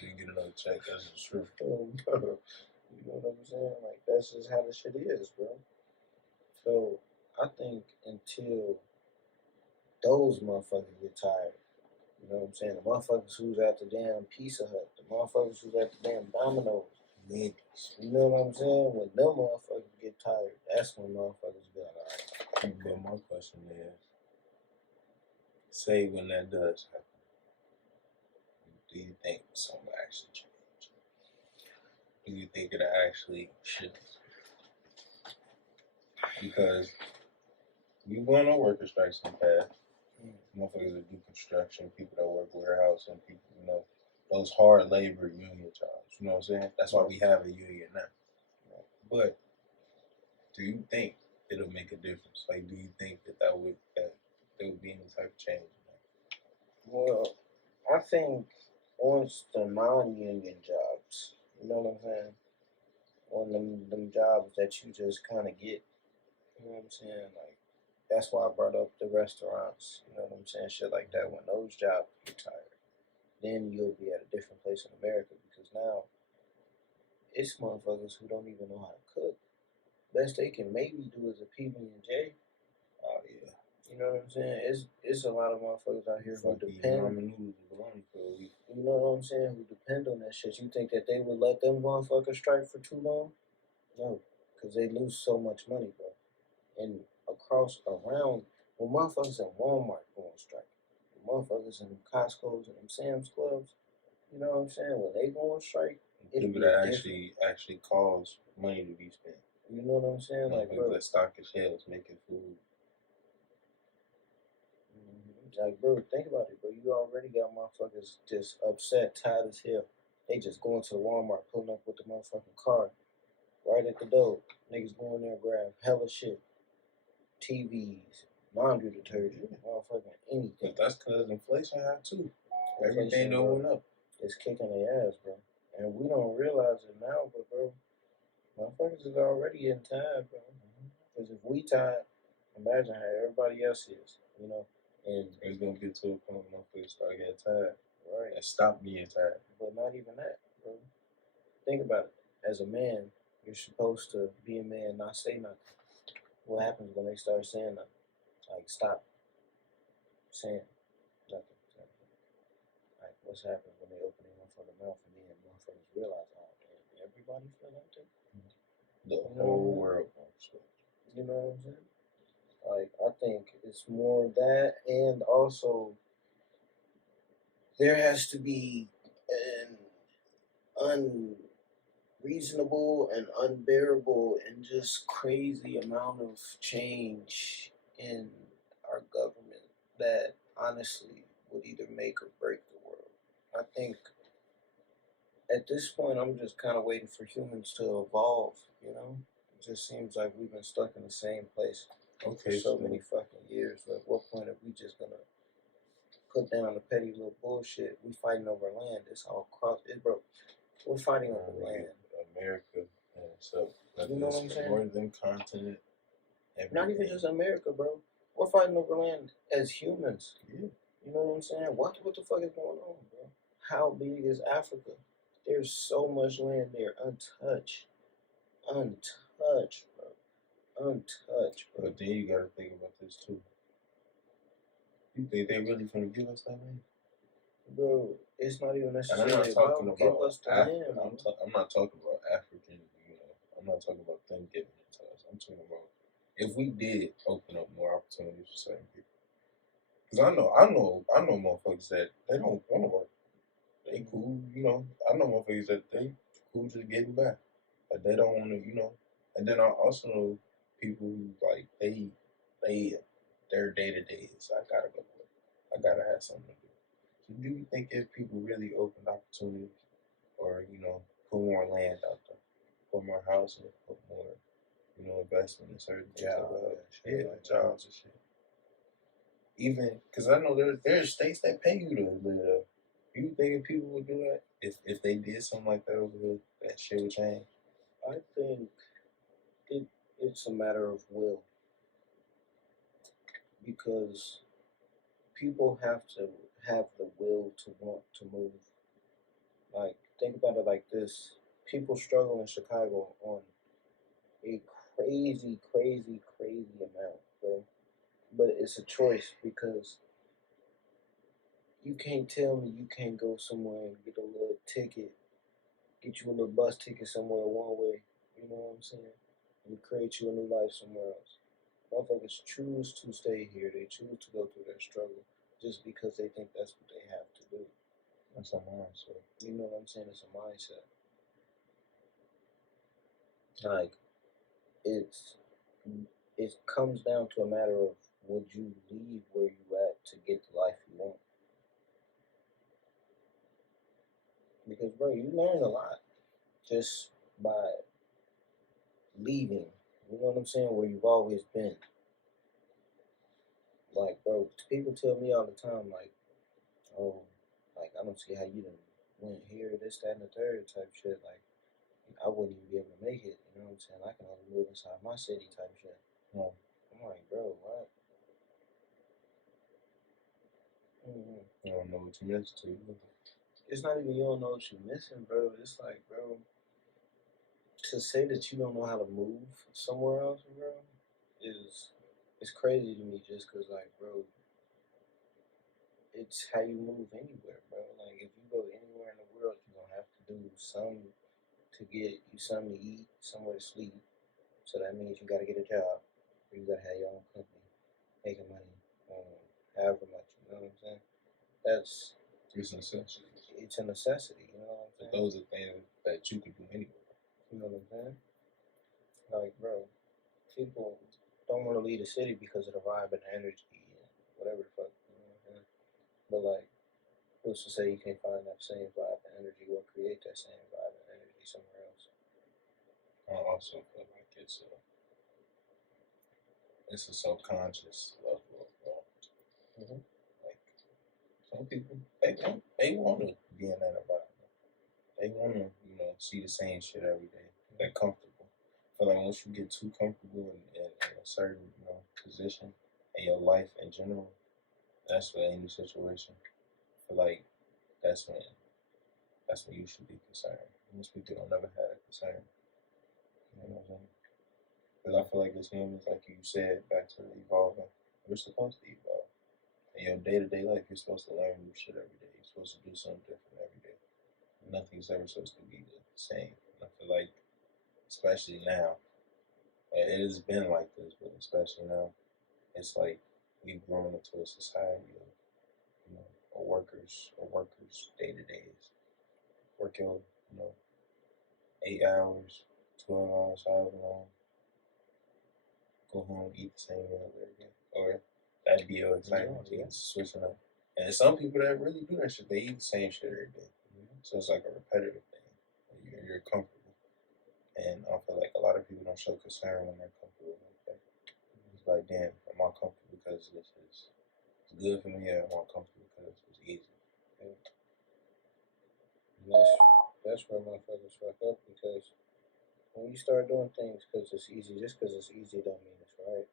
You get another check. That's just true. You know what I'm saying? Like, that's just how the shit is, bro. So I think until those motherfuckers get tired, you know what I'm saying? The motherfuckers who's at the damn Pizza Hut, the motherfuckers who's at the damn Domino's, you know what I'm saying? When them motherfuckers get tired, that's when motherfuckers be like, alright. But my question is, say when that does happen, do you think something will actually change? Do you think it'll actually shift? Because we've gone on worker strikes in the past. Motherfuckers that do construction, people that work warehouse, and people, you know, those hard labor union jobs. You know what I'm saying? That's why we have a union now. But do you think it'll make a difference? Like, do you think that there would be any type of change? Well, I think once the non-union jobs, you know what I'm saying? On them jobs that you just kind of get, you know what I'm saying? Like, that's why I brought up the restaurants, you know what I'm saying? Shit like that. When those jobs retire, then you'll be at a different place in America because now it's motherfuckers who don't even know how to cook. Best they can maybe do is a PB&J. Oh yeah. You know what I'm saying? It's a lot of motherfuckers out here who depend. You know what I'm saying? Who depend on that shit. You think that they would let them motherfuckers strike for too long? No, because they lose so much money, bro. And around, when motherfuckers at Walmart go on strike, when motherfuckers in Costco's and them Sam's Clubs, you know what I'm saying? When they go on strike, people that actually cause money to be spent. You know what I'm saying? Like, bro, that stock the shelves making food. Like, bro, think about it, bro. You already got motherfuckers just upset, tired as hell. They just going to the Walmart, pulling up with the motherfucking car right at the door. Niggas going there, grab hella shit, TVs, laundry detergent, motherfucking anything. But that's because inflation high too. Everything don't went up. It's kicking their ass, bro. And we don't realize it now, but bro, motherfuckers is already getting tired, bro. Because if we tired, imagine how everybody else is, you know. And it's gonna get to a point when motherfuckers start getting tired. Right. And stop being tired. But not even that, bro. Think about it. As a man, you're supposed to be a man, not say nothing. What happens when they start saying nothing? Like, stop saying nothing. Like, what's happening when they open their motherfucking mouth and then motherfuckers realize, oh, damn, everybody feel like that? The whole world. You know what I'm saying? Like, I think it's more that, and also there has to be an unreasonable and unbearable and just crazy amount of change in our government that honestly would either make or break the world. I think at this point I'm just kind of waiting for humans to evolve, you know? It just seems like we've been stuck in the same place for Okay, so many fucking years. At what point are we just gonna put down the petty little bullshit? We fighting over land. It's all across it, bro. We're fighting over land. America, so You know what I'm saying? Northern continent. Not even just America, bro. We're fighting over land as humans. Yeah. You know what I'm saying? What the fuck is going on, bro? How big is Africa? There's so much land there untouched. Untouched, bro. Untouched, bro. But then you gotta think about this too. You think they really gonna give us that land? Bro, it's not even And necessarily I'm not talking about give about us the land. I'm not talking about African. I'm not talking about them giving it to us. I'm talking about if we did open up more opportunities for certain people. Because I know motherfuckers that they don't want to work. They cool, I know motherfuckers that they cool just getting back. But they don't want to, And then I also know people who like their day to day is I gotta go to work. I gotta have something to do. So do you think if people really opened opportunities, or put more land out there, put more housing, put more, investment in certain things, jobs and shit. Even because I know there's states that pay you to live there. Do you think if people would do that, if they did something like that over here, that shit would change? I think it's a matter of will, because people have to have the will to want to move. Like, think about it like this: people struggle in Chicago on a crazy, crazy, crazy amount, bro. But it's a choice, because you can't tell me you can't go somewhere and get a little ticket, get you a little bus ticket somewhere one way. You know what I'm saying? And create you a new life somewhere else. Motherfuckers choose to stay here. They choose to go through their struggle just because they think that's what they have to do. That's a mindset. You know what I'm saying? It's a mindset. Like, it comes down to a matter of, would you leave where you at to get the life you want? Because, bro, you learn a lot just by leaving. You know what I'm saying? Where you've always been. Like, bro, people tell me all the time, like, oh, like, I don't see how you done went here, this, that, and the third type shit. Like, I wouldn't even be able to make it. You know what I'm saying? I can only move inside my city type shit. I'm like, bro, what? Mm-hmm. You don't know what you missed to. It's not even you don't know what you're missing, bro. It's like, bro, to say that you don't know how to move somewhere else, bro, it's crazy to me. Just cause, like, bro, it's how you move anywhere, bro. Like, if you go anywhere in the world, you're gonna have to do something to get you something to eat, somewhere to sleep. So that means you gotta get a job, or you gotta have your own company, making money, however much. You know what I'm saying? It's a necessity. It's a necessity. You know what I'm saying? But those are things that you could do anyway. You know what I'm saying? Like, bro, people don't want to leave the city because of the vibe and the energy and whatever the fuck. You know what I'm saying? But, like, who's to say you can't find that same vibe and energy or create that same vibe and energy somewhere else? I also feel like it's a subconscious level of like some people they want to be in that environment. They want to see the same shit every day. They're comfortable. I feel like once you get too comfortable in a certain position in your life in general, that's for any situation. I feel like that's when you should be concerned. Most people don't never have a concern. You know what I'm saying? Because I feel like as humans, like you said, back to evolving, we're supposed to evolve. In your day-to-day life, you're supposed to learn new shit every day. You're supposed to do something different every day. Nothing's ever supposed to be the same. And I feel like, especially now, it has been like this, but especially now, it's like we've grown into a society of, a workers day-to-days. Work your, 8 hours, 12 hours, however long, go home, eat the same meal every day. Or that'd be your excitement to switching up. And some people that really do that shit, they eat the same shit every day. So it's like a repetitive thing. You're comfortable. And I feel like a lot of people don't show concern when they're comfortable like that. It's like, damn, am I comfortable because this is good for me, or am I comfortable because it's easy? And that's where motherfuckers fuck up, because when you start doing things because it's easy, just because it's easy don't mean it's right.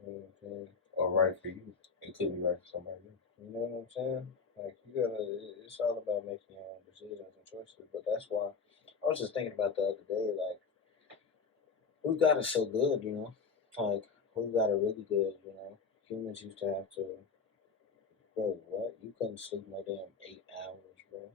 You know what I'm saying? Or right for you. It could be right for somebody else. You know what I'm saying? Like, you gotta, it's all about making your own decisions and choices. But that's why I was just thinking about the other day, like, we got it so good, you know? Like, we got it really good, you know? Humans used to have to, bro, what? You couldn't sleep no damn 8 hours, bro.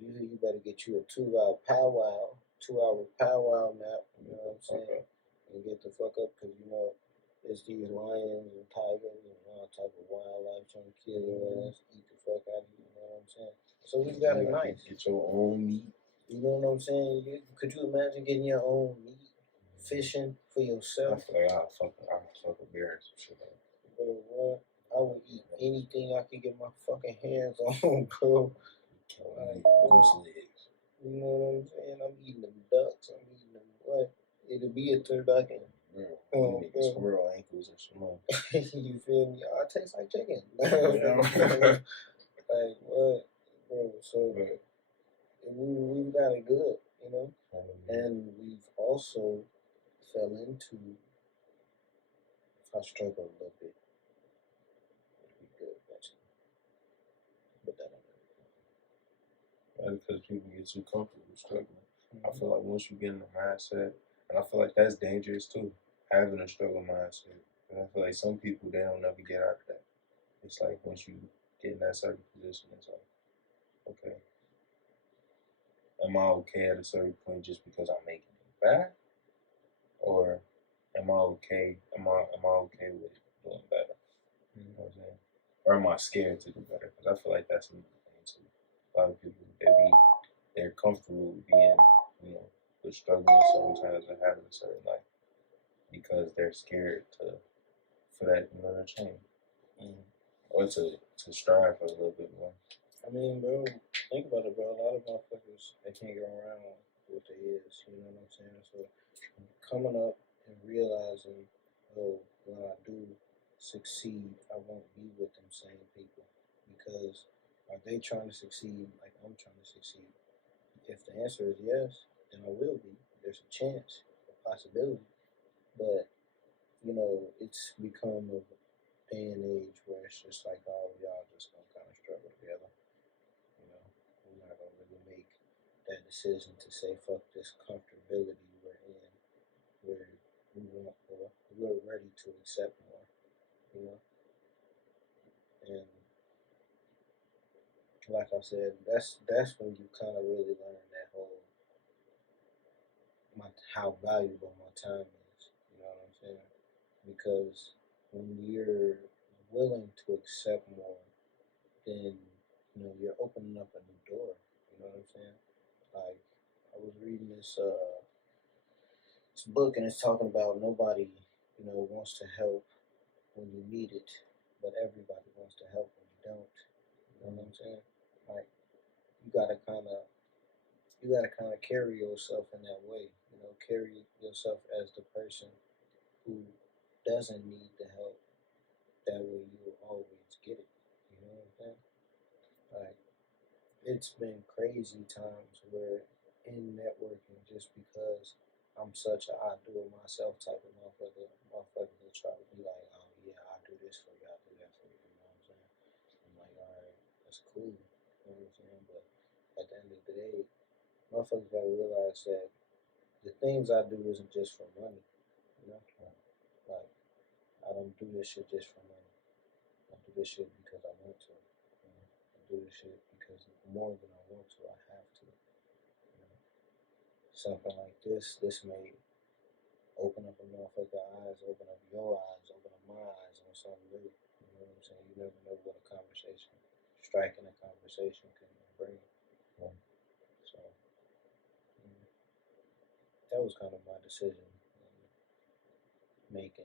You better get you a 2-hour powwow, 2-hour powwow nap, you know what I'm saying? And get the fuck up, because, you know, it's these lions and tigers and all type of wildlife trying to kill your ass, eat the fuck out of you, you know what I'm saying? So we got it nice. Get your own meat. You know what I'm saying? Could you imagine getting your own meat, fishing for I yourself? feel like I'll fuck a bear and some shit like that. Bro, what? I would eat anything I could get my fucking hands on, bro. Like, Goose legs. you know what I'm saying? I'm eating them ducks. I'm eating them what? It'll be a turducken. You niggas squirrel ankles or something. You feel me? Oh, it tastes like chicken. Yeah. Like, what? Bro, so we got it good, you know? And we've also fell into, if I struggle a little bit, it'll be good eventually. But that Right, because people get too comfortable struggling. I feel like once you get in the mindset, and I feel like that's dangerous too, having a struggle mindset. And I feel like some people, they don't ever get out of that. It's like once you get in that certain position, it's like, okay, am I okay at a certain point just because I'm making it bad? Or am I okay? Am I okay with doing better? You know what I'm saying? Or am I scared to do better? Because I feel like that's another thing too. A lot of people, they're comfortable being, you know, with struggling sometimes or having a certain life because they're scared for that, you know, that change. Or to strive for a little bit more. I mean, bro, think about it, bro. A lot of motherfuckers, they can't get around what they is, you know what I'm saying? So, coming up and realizing, oh, when I do succeed, I won't be with them same people. Because are they trying to succeed like I'm trying to succeed? If the answer is yes, then I will be. There's a chance, a possibility. But, you know, it's become a day and age where it's just like, oh, y'all just gonna kind of struggle together. You know, we're not gonna really make that decision to say fuck this comfortability we're in, where we want more, we're ready to accept more. You know, and like I said, that's when you kind of really learn that whole how valuable my time is. You know what I'm saying? Because when you're willing to accept more, then you know you're opening up a new door. You know what I'm saying? Like, I was reading this book, and it's talking about nobody, you know, wants to help when you need it, but everybody wants to help when you don't. You know what I'm saying? Like, you gotta kind of carry yourself in that way. You know, carry yourself as the person who doesn't need the help. That way, you will always get it. You know what I'm saying? Like, it's been crazy times where in networking, just because I'm such a I do it myself type of motherfucker will try to be like, oh yeah, I do this for you, I do that for you. You know what I'm saying? I'm like, all right, that's cool. You know what I'm saying? But at the end of the day, motherfuckers gotta realize that the things I do isn't just for money. You know, like, I don't do this shit just for money. I do this shit because I want to. You know? I do this shit because more than I want to, I have to. You know? Something like this may open up a motherfucker's eyes, open up your eyes, open up my eyes on something new. You know what I'm saying? You never know what a conversation, striking a conversation can bring. So, that was kind of my decision making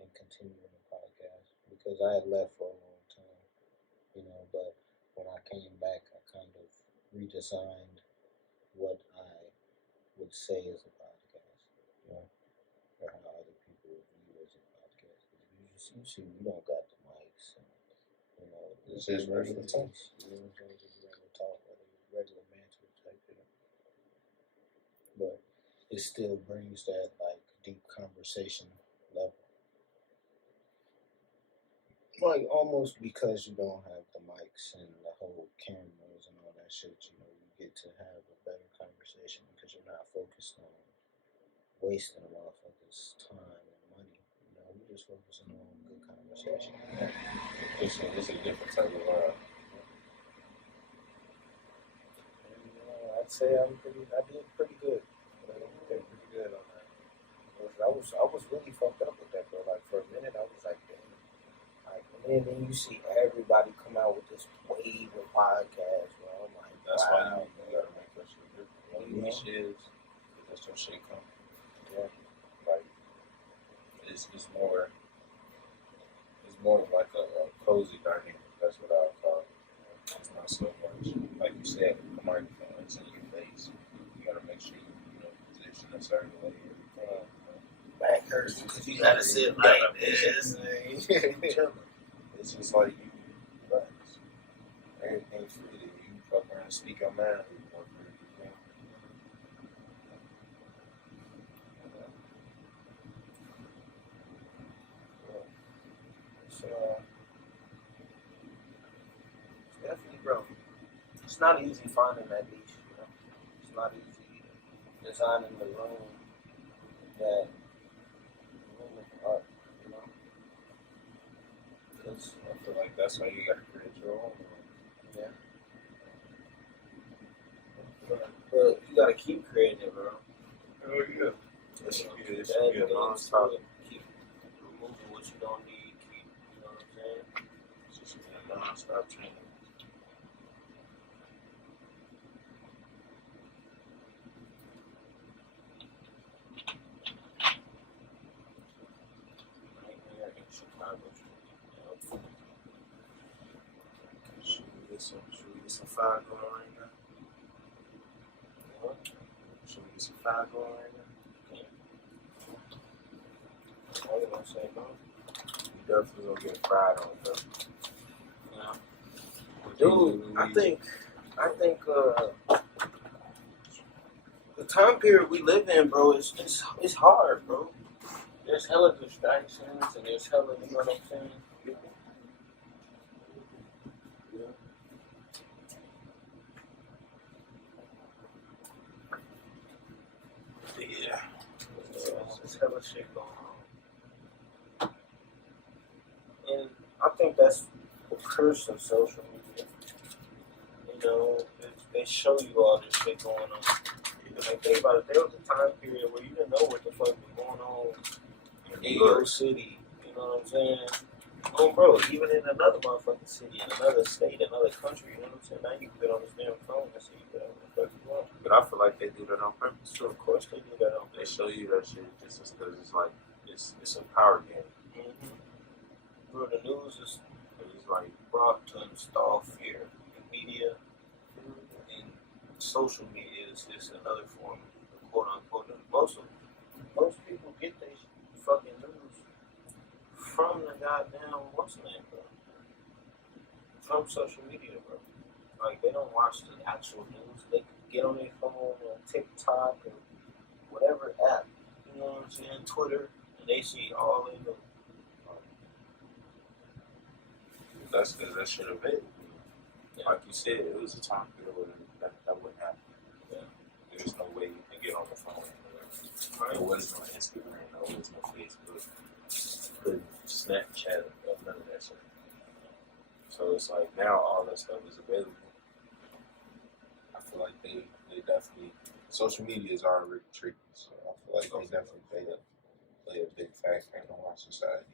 and continuing the podcast, because I had left for a long time, you know, but when I came back, I kind of redesigned what I would would say is a podcast, Yeah. or how other people view as a podcast. You see, we don't got the mics, and, you know, It's just regular talk. You know, just regular talk, regular mantle type thing. But it still brings that like deep conversation level. Like almost because you don't have the mics and the whole cameras and all that shit, you know, you get to have a better conversation because you're not focused on wasting a motherfucker's time and money. You know, you're just focusing on good conversation. It's a different type of vibe. And, I'd say I did pretty good. I did pretty good on that. I was really fucked up with that, bro. Like for a minute, I was like, damn. Like, and then you see everybody come out with this wave of podcasts, bro. I'm like, That's wow. why you gotta make that shit different. What niche is, that's your shit come. Yeah. Like, it's more of like a cozy dynamic. That's what I would call it. It's not so much, like you said, the microphone is in your face. You gotta make sure you position a certain way every time. Back hurts because you gotta sit like this. It's just like you relax. Everything's free to you. Fuck around and speak your mind. So, definitely, bro. It's not easy finding that niche, you know. It's not easy designing the room that room of art, you know. Because I feel like that's why you gotta create your own. Yeah. But you gotta keep creating it, bro. Oh yeah. It should be a non-stop. Keep removing what you don't need. Keep, you know what I'm saying? It's just a non-stop change. Right here in Chicago. Should we get some fire going right now? What? Should we get some fire going right now? I was gonna say no. You definitely gonna get fried on, bro. Yeah. Dude, I think the time period we live in, bro, it's hard, bro. There's hella distractions and there's hella, you know what I'm saying? Yeah. There's hella shit going on. And I think that's the curse of social media. You know, they show you all this shit going on. Like, think about it. There was a time period where you didn't know what the fuck was going on in your city. You know what I'm saying? Oh, bro, even in another motherfucking city, in another state, another country, you know what I'm saying? Now you can get on this damn phone and see what the fuck you want. But I feel like they do that on purpose too. Of course they do that on They show you that shit just because it's like it's a power game. Mm-hmm. Bro, the news is It's like brought to install fear in media, and social media is just another form of quote unquote. Most people get their fucking news from the goddamn what's the name, bro? From social media, bro. Like they don't watch the actual news. They get on their phone on TikTok or whatever app, you know what I'm saying, Twitter, and they see all in the that's because that shit available. Yeah. Like you said, it was a time period where that wouldn't happen. Yeah. There's no way you can get on the phone. Right. There was no Instagram, there was no Facebook, couldn't Snapchat, none of that shit. So it's like now all that stuff is available. I feel like they definitely, social media is already tricky, so I feel like they definitely play a big factor in our society.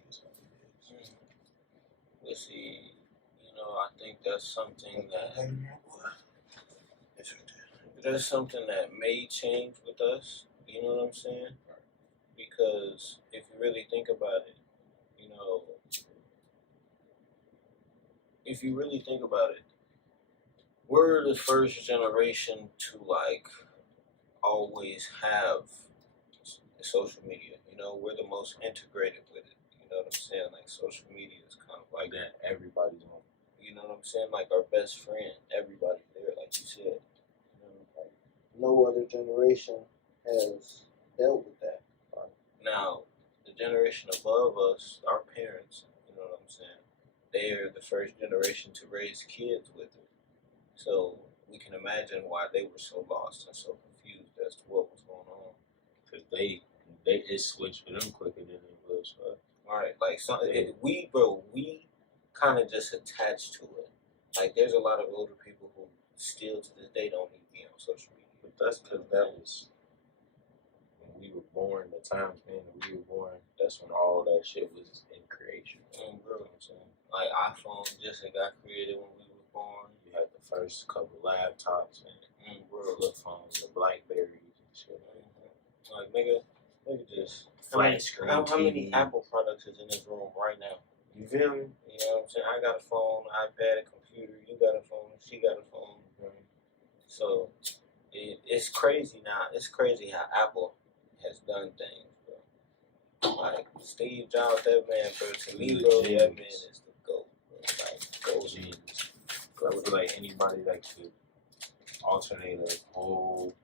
But see, you know, I think that's something that's something that may change with us. You know what I'm saying? Because if you really think about it, you know, if you really think about it, we're the first generation to like always have social media. You know, we're the most integrated with it. You know what I'm saying? Like social media is kind of like that everybody's on. you know what I'm saying? Like our best friend, everybody there, like you said. You know, like no other generation has dealt with that. Now, the generation above us, our parents, you know what I'm saying? They are the first generation to raise kids with it. So we can imagine why they were so lost and so confused as to what was going on. Cause they it switched for them quicker than it was for us. Right, like we kind of just attached to it. Like there's a lot of older people who still to this day don't even be on social media. But that's because that was when we were born. The time span that we were born, that's when all that shit was in creation. Bro, I'm saying, like iPhone just got created when we were born. You had the first couple laptops and flip phones, the Blackberries and shit. Like nigga just Flat screen how many TV. Apple products is in this room right now? You feel me? You know what I'm saying? I got a phone, iPad, a computer. You got a phone. She got a phone. So it's crazy now. It's crazy how Apple has done things, bro. Like Steve Jobs, that man, bro. To me, bro, that man is the GOAT, bro. Like GOAT. Genius. I feel like anybody that could alternate a whole,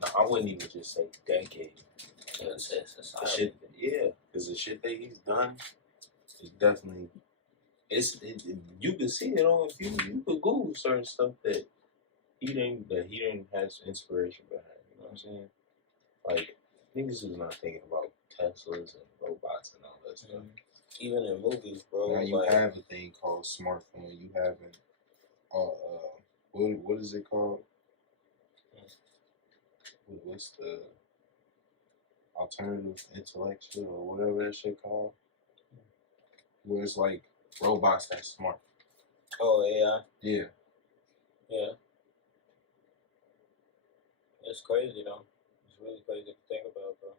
no, I wouldn't even just say decade. Society. The shit, yeah, because the shit that he's done is definitely, you can see it on, you could Google certain stuff that he didn't have inspiration behind. You know what I'm saying? Like niggas is not thinking about Teslas and robots and all that stuff. Even in movies, bro. Now you like, have a thing called smartphone. You have what is it called? What's the alternative intellectual or whatever that shit called? Where it's like robots that's smart. oh AI. Yeah. Yeah. It's crazy though. It's really crazy to think about, bro.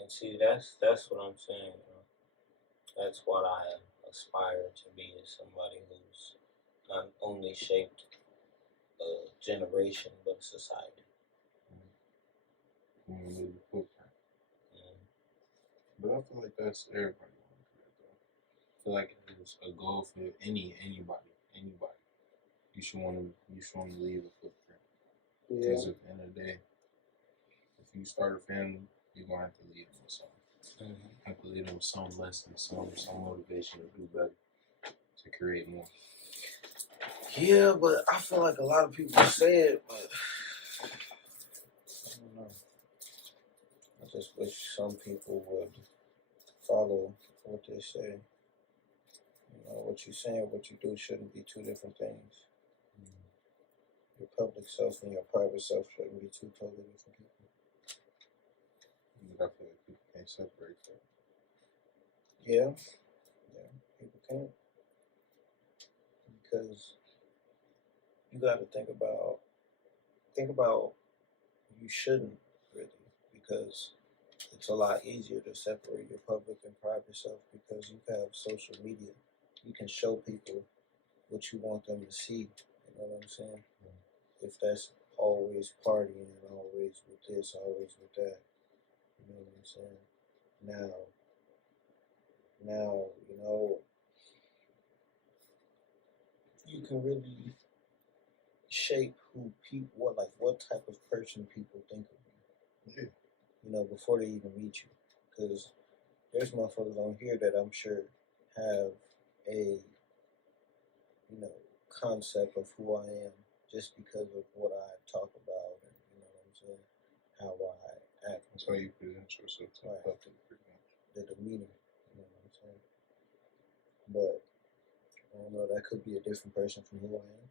And see, that's what I'm saying. You know? That's what I aspire to be, as somebody who's not only shaped a generation but a society. But I feel like that's everybody want to do that though. I feel like it's a goal for anybody. You should want to leave a footprint. Because at the end of the day, if you start a family, you're gonna have to leave them with something. Have to leave them with some lesson, some motivation to do better, to create more. Yeah, but I feel like a lot of people say it, but I don't know. I just wish some people would follow what they say. You know, what you say and what you do shouldn't be two different things. Your public self and your private self shouldn't be two totally different people. But I feel like people can't separate that. Yeah, people can't. Because you got to think about you shouldn't really, because it's a lot easier to separate your public and private self because you have social media. You can show people what you want them to see. You know what I'm saying? If that's always partying, always with this, always with that. You know what I'm saying? Now, you know, you can really shape who people, what type of person people think of you. Yeah. You know, before they even meet you, because there's motherfuckers on here that I'm sure have a, you know, concept of who I am just because of what I talk about and, you know what I'm saying, how I act. That's how you present yourself to the public, pretty much. The demeanor, you know what I'm saying? But I don't know, that could be a different person from who I am.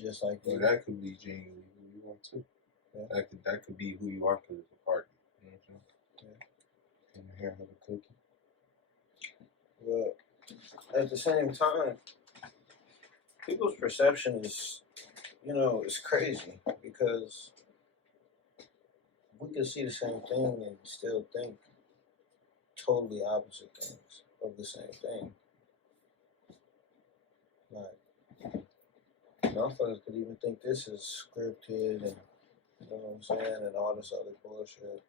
Just like Well, that could be genuinely who you are too. Yeah. That could be who you are because it's a party. You know what I'm saying? Yeah. And here, have a cookie. But at the same time, people's perception is, you know, it's crazy because we can see the same thing and still think totally opposite things of the same thing. Like, Motherfuckers could even think this is scripted and you know what I'm saying, and all this other bullshit.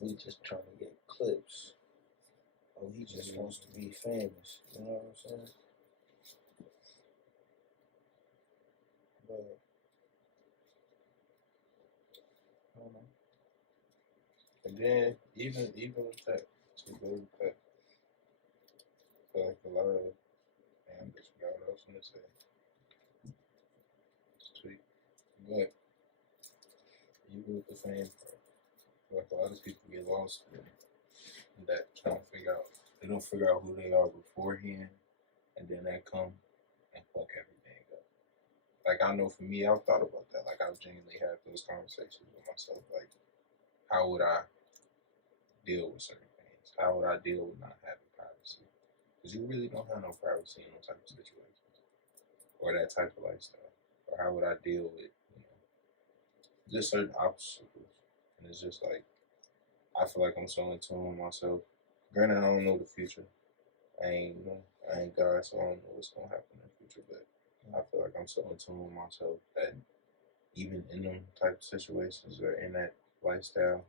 We just trying to get clips. Oh, he just wants to be famous. You know what I'm saying? But I don't know. And then even with that, to go with that, I feel like a lot of I just forgot what I was gonna say. It's tweet. But even with the fame part, I feel like a lot of people get lost in that trying to figure out they don't figure out who they are beforehand, and then they come and fuck everything up. Like I know for me, I've thought about that. Like I've genuinely had those conversations with myself. Like, how would I deal with certain things? How would I deal with not having privacy? Because you really don't have no privacy in those type of situations or that type of lifestyle. Or how would I deal with, just certain obstacles? And it's just like, I feel like I'm so in tune with myself. Granted, I don't know the future. I ain't God, so I don't know what's gonna happen in the future. But I feel like I'm so in tune with myself that even in them type of situations or in that lifestyle,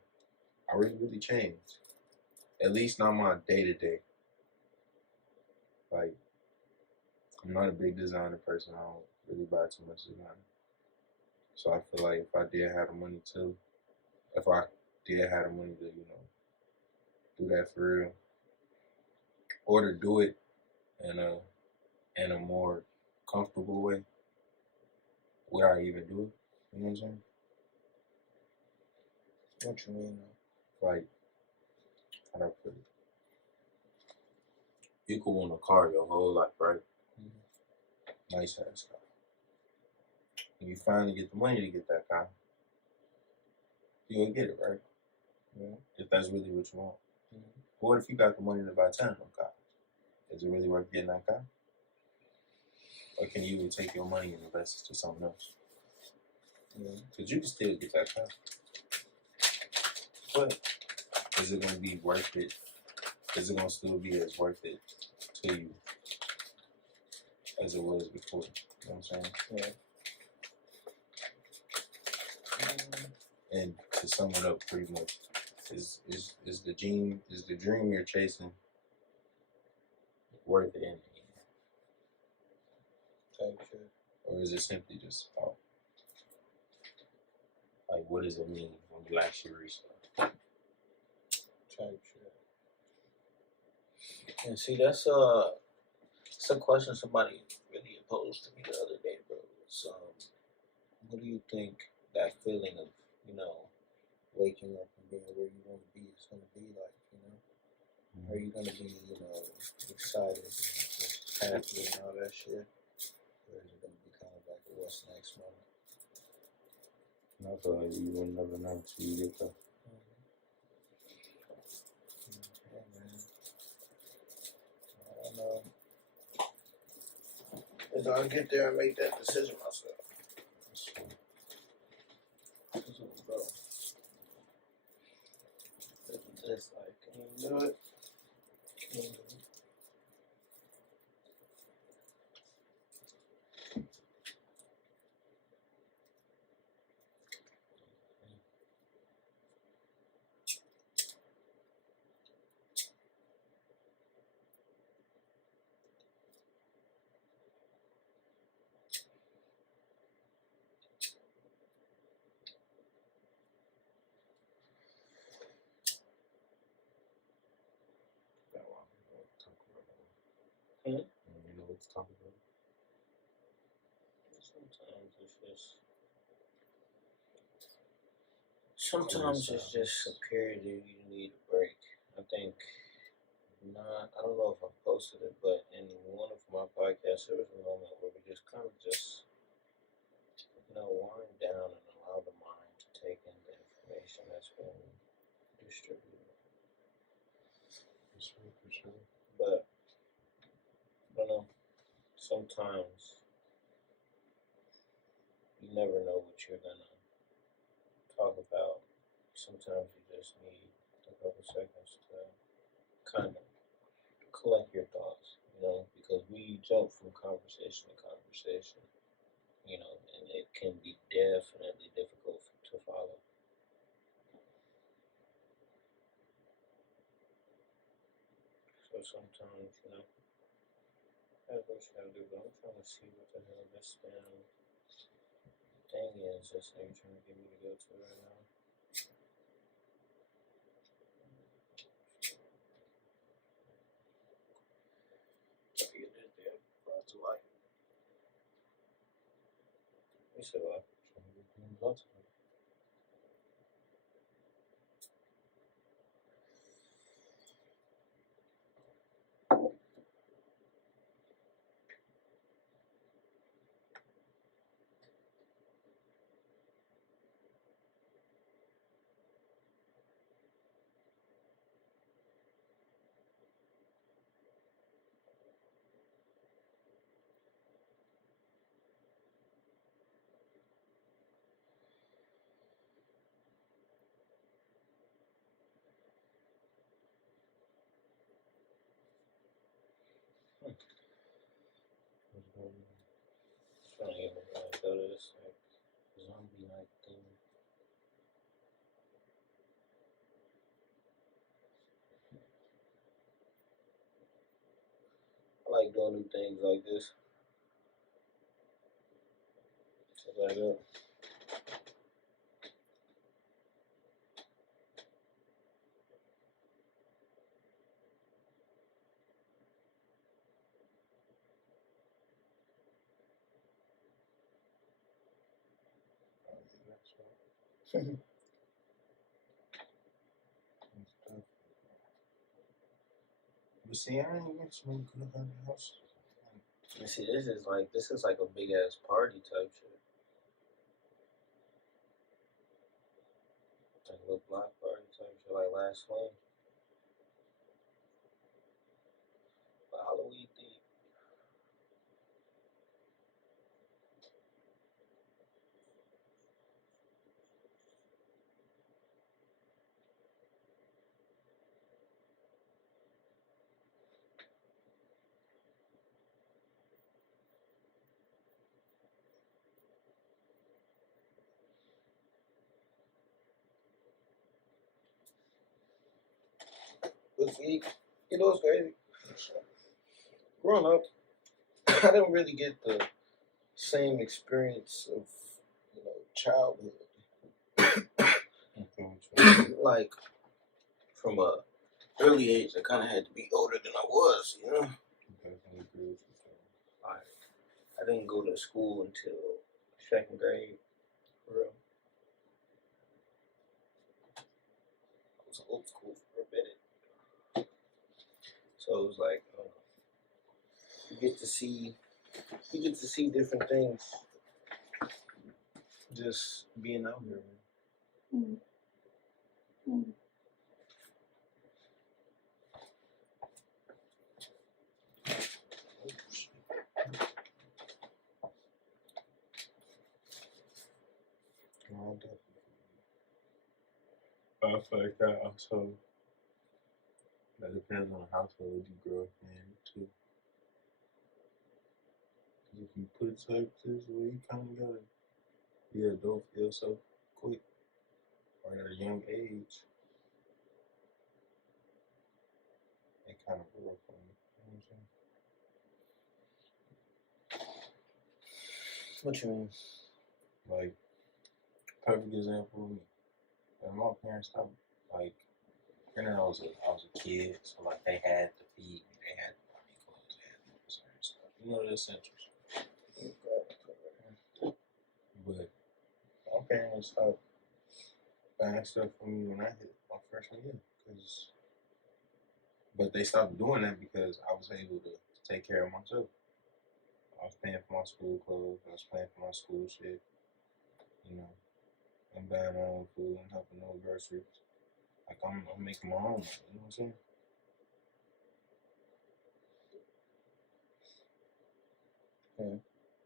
I really changed. At least not my day to day. Like, I'm not a big designer person. I don't really buy too much designer. So I feel like if I did have the money to, if I did have the money to, do that for real, or to do it in a more comfortable way, would I even do it? You know what I'm saying? What you mean? Like, how do I put it? You could want a car your whole life, right? Mm-hmm. Nice ass car. When you finally get the money to get that car, you'll get it, right? Yeah. If that's really what you want. Mm-hmm. What if you got the money to buy 10 of them cars? Is it really worth getting that car? Or can you even take your money and invest it to something else? Because you can still get that car. But is it going to be worth it? Is it going to still be as worth it to you as it was before? You know what I'm saying? Yeah. And to sum it up pretty much, is the dream you're chasing worth it in the end? Type shit. Or is it simply just thought? Like, what does it mean when you actually reach that? Type shit. And see, that's a question somebody really posed to me the other day, bro. So, what do you think that feeling of, waking up and being where you want to be is going to be like, Mm-hmm. Are you going to be, excited, just happy and all that shit? Or is it going to be kind of like a what's next moment? I feel like you will never know until you get there. Yeah, man. I don't know. Cause I'll get there and make that decision myself. Bro. Just like, can you do it? You know what to talk about? Sometimes it's just a period that you need a break. I think, I don't know if I posted it, but in one of my podcasts, there was a moment where we just kind of just, wind down and allow the mind to take in the information that's been distributed. For sure. But, I don't know, sometimes you never know what you're going to talk about. Sometimes you just need a couple seconds to kind of collect your thoughts, because we jump from conversation to conversation, you know, and it can be definitely difficult to follow. So sometimes, you know, that's what you gotta do. But I'm trying to see what the hell this damn thing is. This thing trying to get me to go to right now. Get this damn brought to life. You said what? Trying to get things brought to life. Trying to get me to go to this like zombie like thing. I like doing new things like this. Shit like that. But see, I ain't got so good on the house. And see, this is like a big ass party type shit. Like a little block party type shit, like last swing. But Halloween theme. But see, you know what's crazy? Growing up, I didn't really get the same experience of, you know, childhood. Like from a early age, I kind of had to be older than I was, you know. Definitely agree with you. Like I didn't go to school until second grade, for real. I was old school for a minute, so it was like you get to see different things just being out here. Mm. Mm. Oh, definitely. I feel like that also, that depends on the household you grow up in too. 'Cause if you put it to this way, you kind of gotta be an adult for yourself quick or at a young age. It kind of grew up on me. You know what I'm saying? What you mean? Like, perfect example of me. When my parents stopped, like, granted I was a kid, so like they had to feed me, they had to buy me clothes, they had to do certain stuff. You know the essentials. But my parents stopped buying stuff for me when I hit my freshman year, but they stopped doing that because I was able to take care of myself. I was paying for my school clothes, I was paying for my school shit, you know. I'm buying my own food, I'm helping no groceries. Like I'm making my own money, you know what I'm saying? Yeah.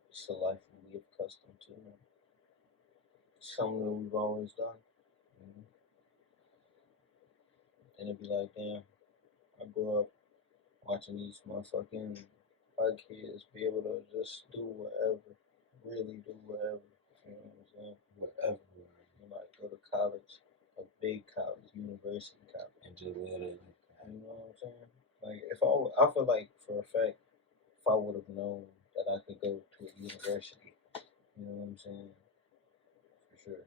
It's a life we get accustomed to. Something that we've always done. Mm-hmm. And it'd be like, damn, I grew up watching these motherfucking our kids be able to just do whatever, really do whatever. You know what I'm saying? Whatever. And like go to college, a big college, university college. And just let it. You know what I'm saying? Like if I feel like for a fact, if I would have known that I could go to a university, you know what I'm saying? For sure.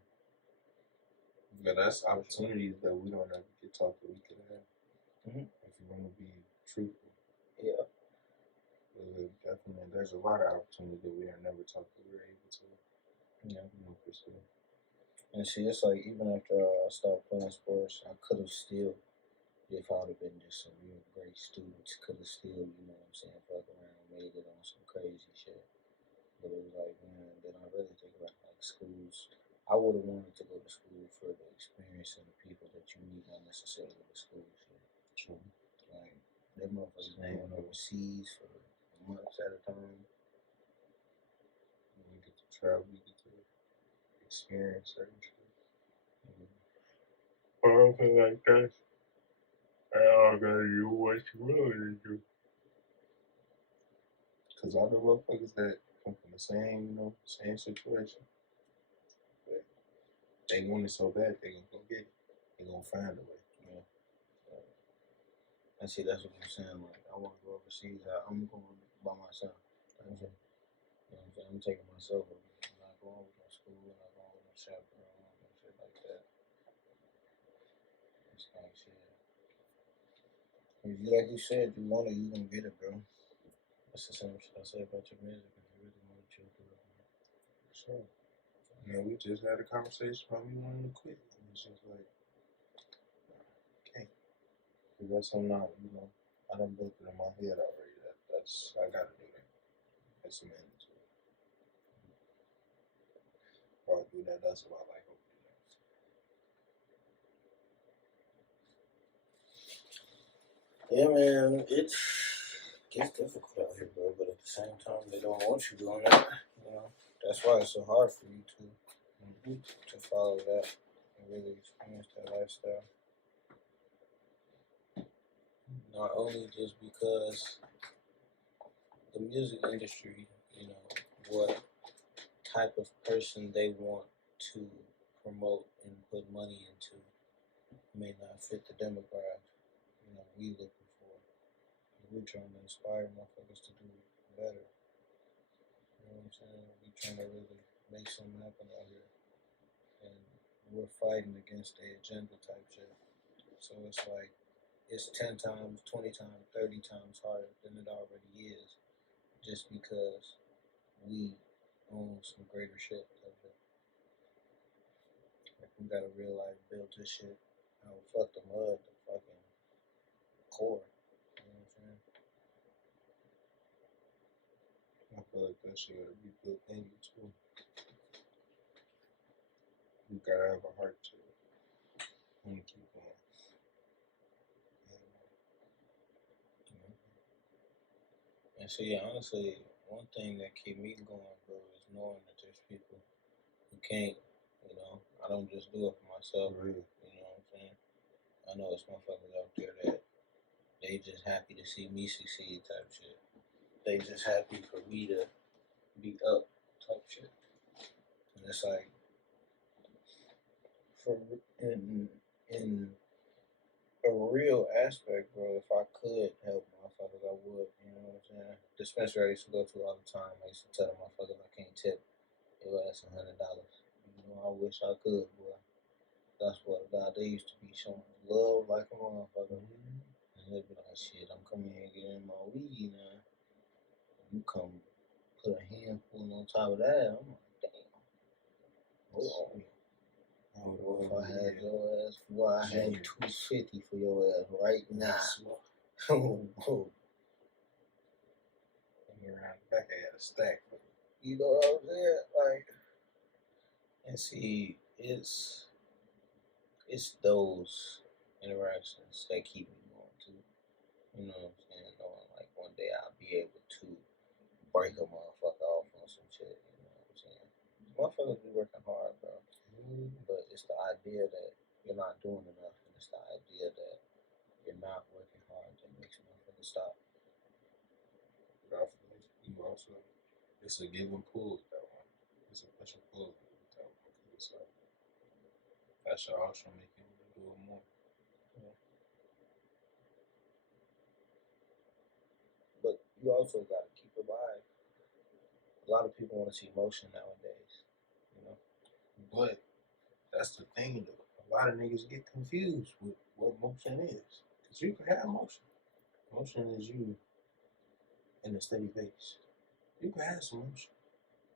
But that's opportunities that we don't ever get taught that we could have. Mhm. If you want to be truthful. Yeah. Definitely, there's a lot of opportunities that we are never taught that we're able to, pursue. And see, it's like even after I stopped playing sports, I could have still, if I would have been just a real great student, could have still, you know what I'm saying, fuck around, made it on some crazy shit. But it was like, man, then I really think about like schools. I would have wanted to go to school for the experience and the people that you meet, not necessarily the school shit. True. Like, them motherfuckers going overseas for months at a time. We get to travel, we get to experience certain shit. I don't feel like that's all gonna do what you really do. Because all the motherfuckers that come from the same, same situation, but they want it so bad, they gonna go get it. They gonna find a way. And see, that's what I'm saying. Like, I want to go overseas. I'm going by myself. You know what I'm saying? I'm taking myself over. I'm not going with no school. I'm not going with no chaperone. No shit like that. It's like shit. If you, like you said, you want it, you gonna get it, bro. That's the same shit I say about your music. If you really want it, you'll do it. Sure. We just had a conversation about me wanting to quit. And it's just like, okay. Because that's something I done built it in my head already. That's I gotta do that. That's some energy. If I do that, that's what I like over there. Yeah, man, it gets difficult out here, bro. But at the same time, they don't want you doing that. You know, that's why it's so hard for you to follow that and really experience that lifestyle. not only just because the music industry, what type of person they want to promote and put money into may not fit the demographic, we looking for. We're trying to inspire motherfuckers to do better. You know what I'm saying? We're trying to really make something happen out here. And we're fighting against the agenda type shit. So it's like, it's 10 times, 20 times, 30 times harder than it already is. Just because we own some greater shit. Like, we gotta realize, build this shit. Fuck the mud, the fucking core. You know what I'm saying? I feel like that shit gotta be built in you too. You gotta have a heart to want to keep going. And see, honestly, one thing that keep me going, bro, is knowing that there's people who can't, I don't just do it for myself, Really? you know what I'm saying? I know it's motherfuckers out there that they just happy to see me succeed type shit. They just happy for me to be up type shit. And it's like, in a real aspect, bro, if I could help motherfuckers, I would. You know what I'm saying? The dispensary I used to go to all the time, I used to tell the motherfuckers I can't tip. Yo, that's $100. I wish I could, boy. That's what God, they used to be showing love like a motherfucker. And they'd be like, shit, I'm coming here and getting my weed now. You come put a handful on top of that, I'm like, damn. Hold on. If I had your ass, well, I had $250 for your ass right now. And you're around the back, I had a stack. You know what I'm saying? Like, And see, it's those interactions that keep me going too. You know what I'm saying? Knowing like one day I'll be able to break a motherfucker off on some shit. You know what I'm saying? Motherfuckers be working hard, bro. But it's the idea that you're not doing enough, and it's the idea that you're not working hard that makes motherfuckers stop. But I feel also, it's a give and pull with that one. It's a push and pull with that one. So that should also make you do it more. But you also got to keep in mind, a lot of people want to see motion nowadays. You know. But that's the thing, though. A lot of niggas get confused with what motion is. Because you can have motion. Motion is you in a steady pace. You can have some motion.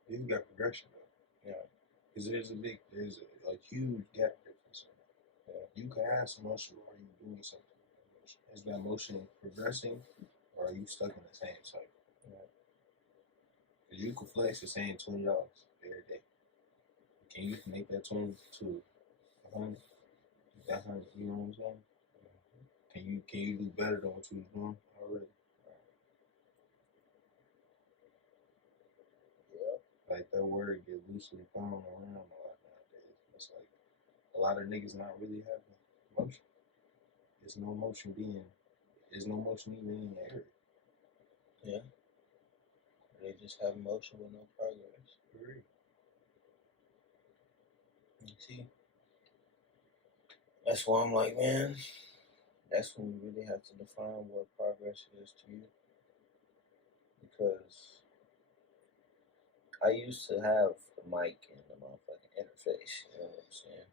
You got progression, though. Yeah. Because there's a huge gap difference. Yeah. You can have some motion while you're doing something. Is that motion progressing, or are you stuck in the same cycle? Because you can flex the same $20 every day. Can you make that 20 to 100? That 100, you know what I'm saying? Can you do better than what you was doing already? Yeah. Like that word get loosely thrown around a lot nowadays. It's like a lot of niggas not really having motion. There's no motion even in the area. Yeah. They just have motion with no progress. Agree. You see? That's why I'm like, man, that's when you really have to define what progress is to you. Because I used to have the mic and the motherfucking interface, you know what I'm saying?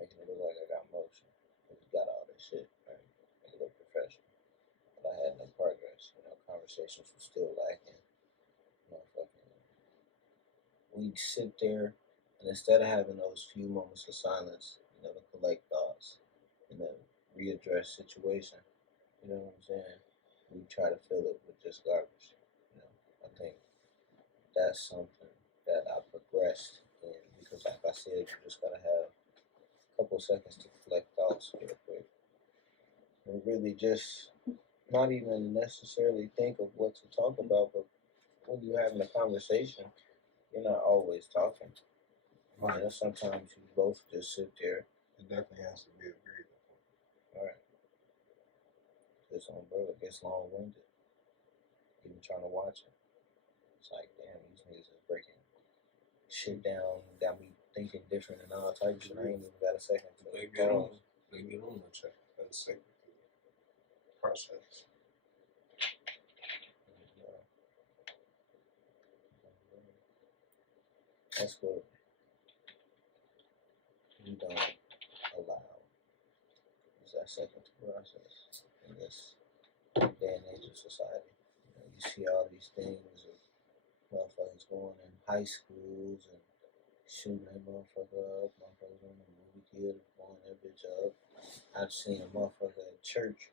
Making it look like I got motion. Because you got all this shit, right? Make it look professional. But I had no progress. You know, conversations were still lacking. Motherfucking, we'd sit there, and instead of having those few moments of silence, you know, to collect thoughts, you know, readdress situation, you know what I'm saying? We try to fill it with just garbage. You know, I think that's something that I progressed in because, like I said, you just gotta have a couple seconds to collect thoughts real quick, and really just not even necessarily think of what to talk about, but when you're having a conversation, you're not always talking. Right. You know, sometimes you both just sit there. It definitely has to be agreed upon. Right. This on bro, it gets long winded. Even trying to watch it. It's like, damn, these niggas is breaking shit down, got me thinking different and all types of shit. I ain't even got a second to They get on the check. That's a second to process. That's what you don't allow. Is that second to process in this day and age of society. You know, you see all these things of motherfuckers going in high schools and shooting that motherfucker up, motherfuckers on the movie theater blowing that bitch up. I've seen a motherfucker at church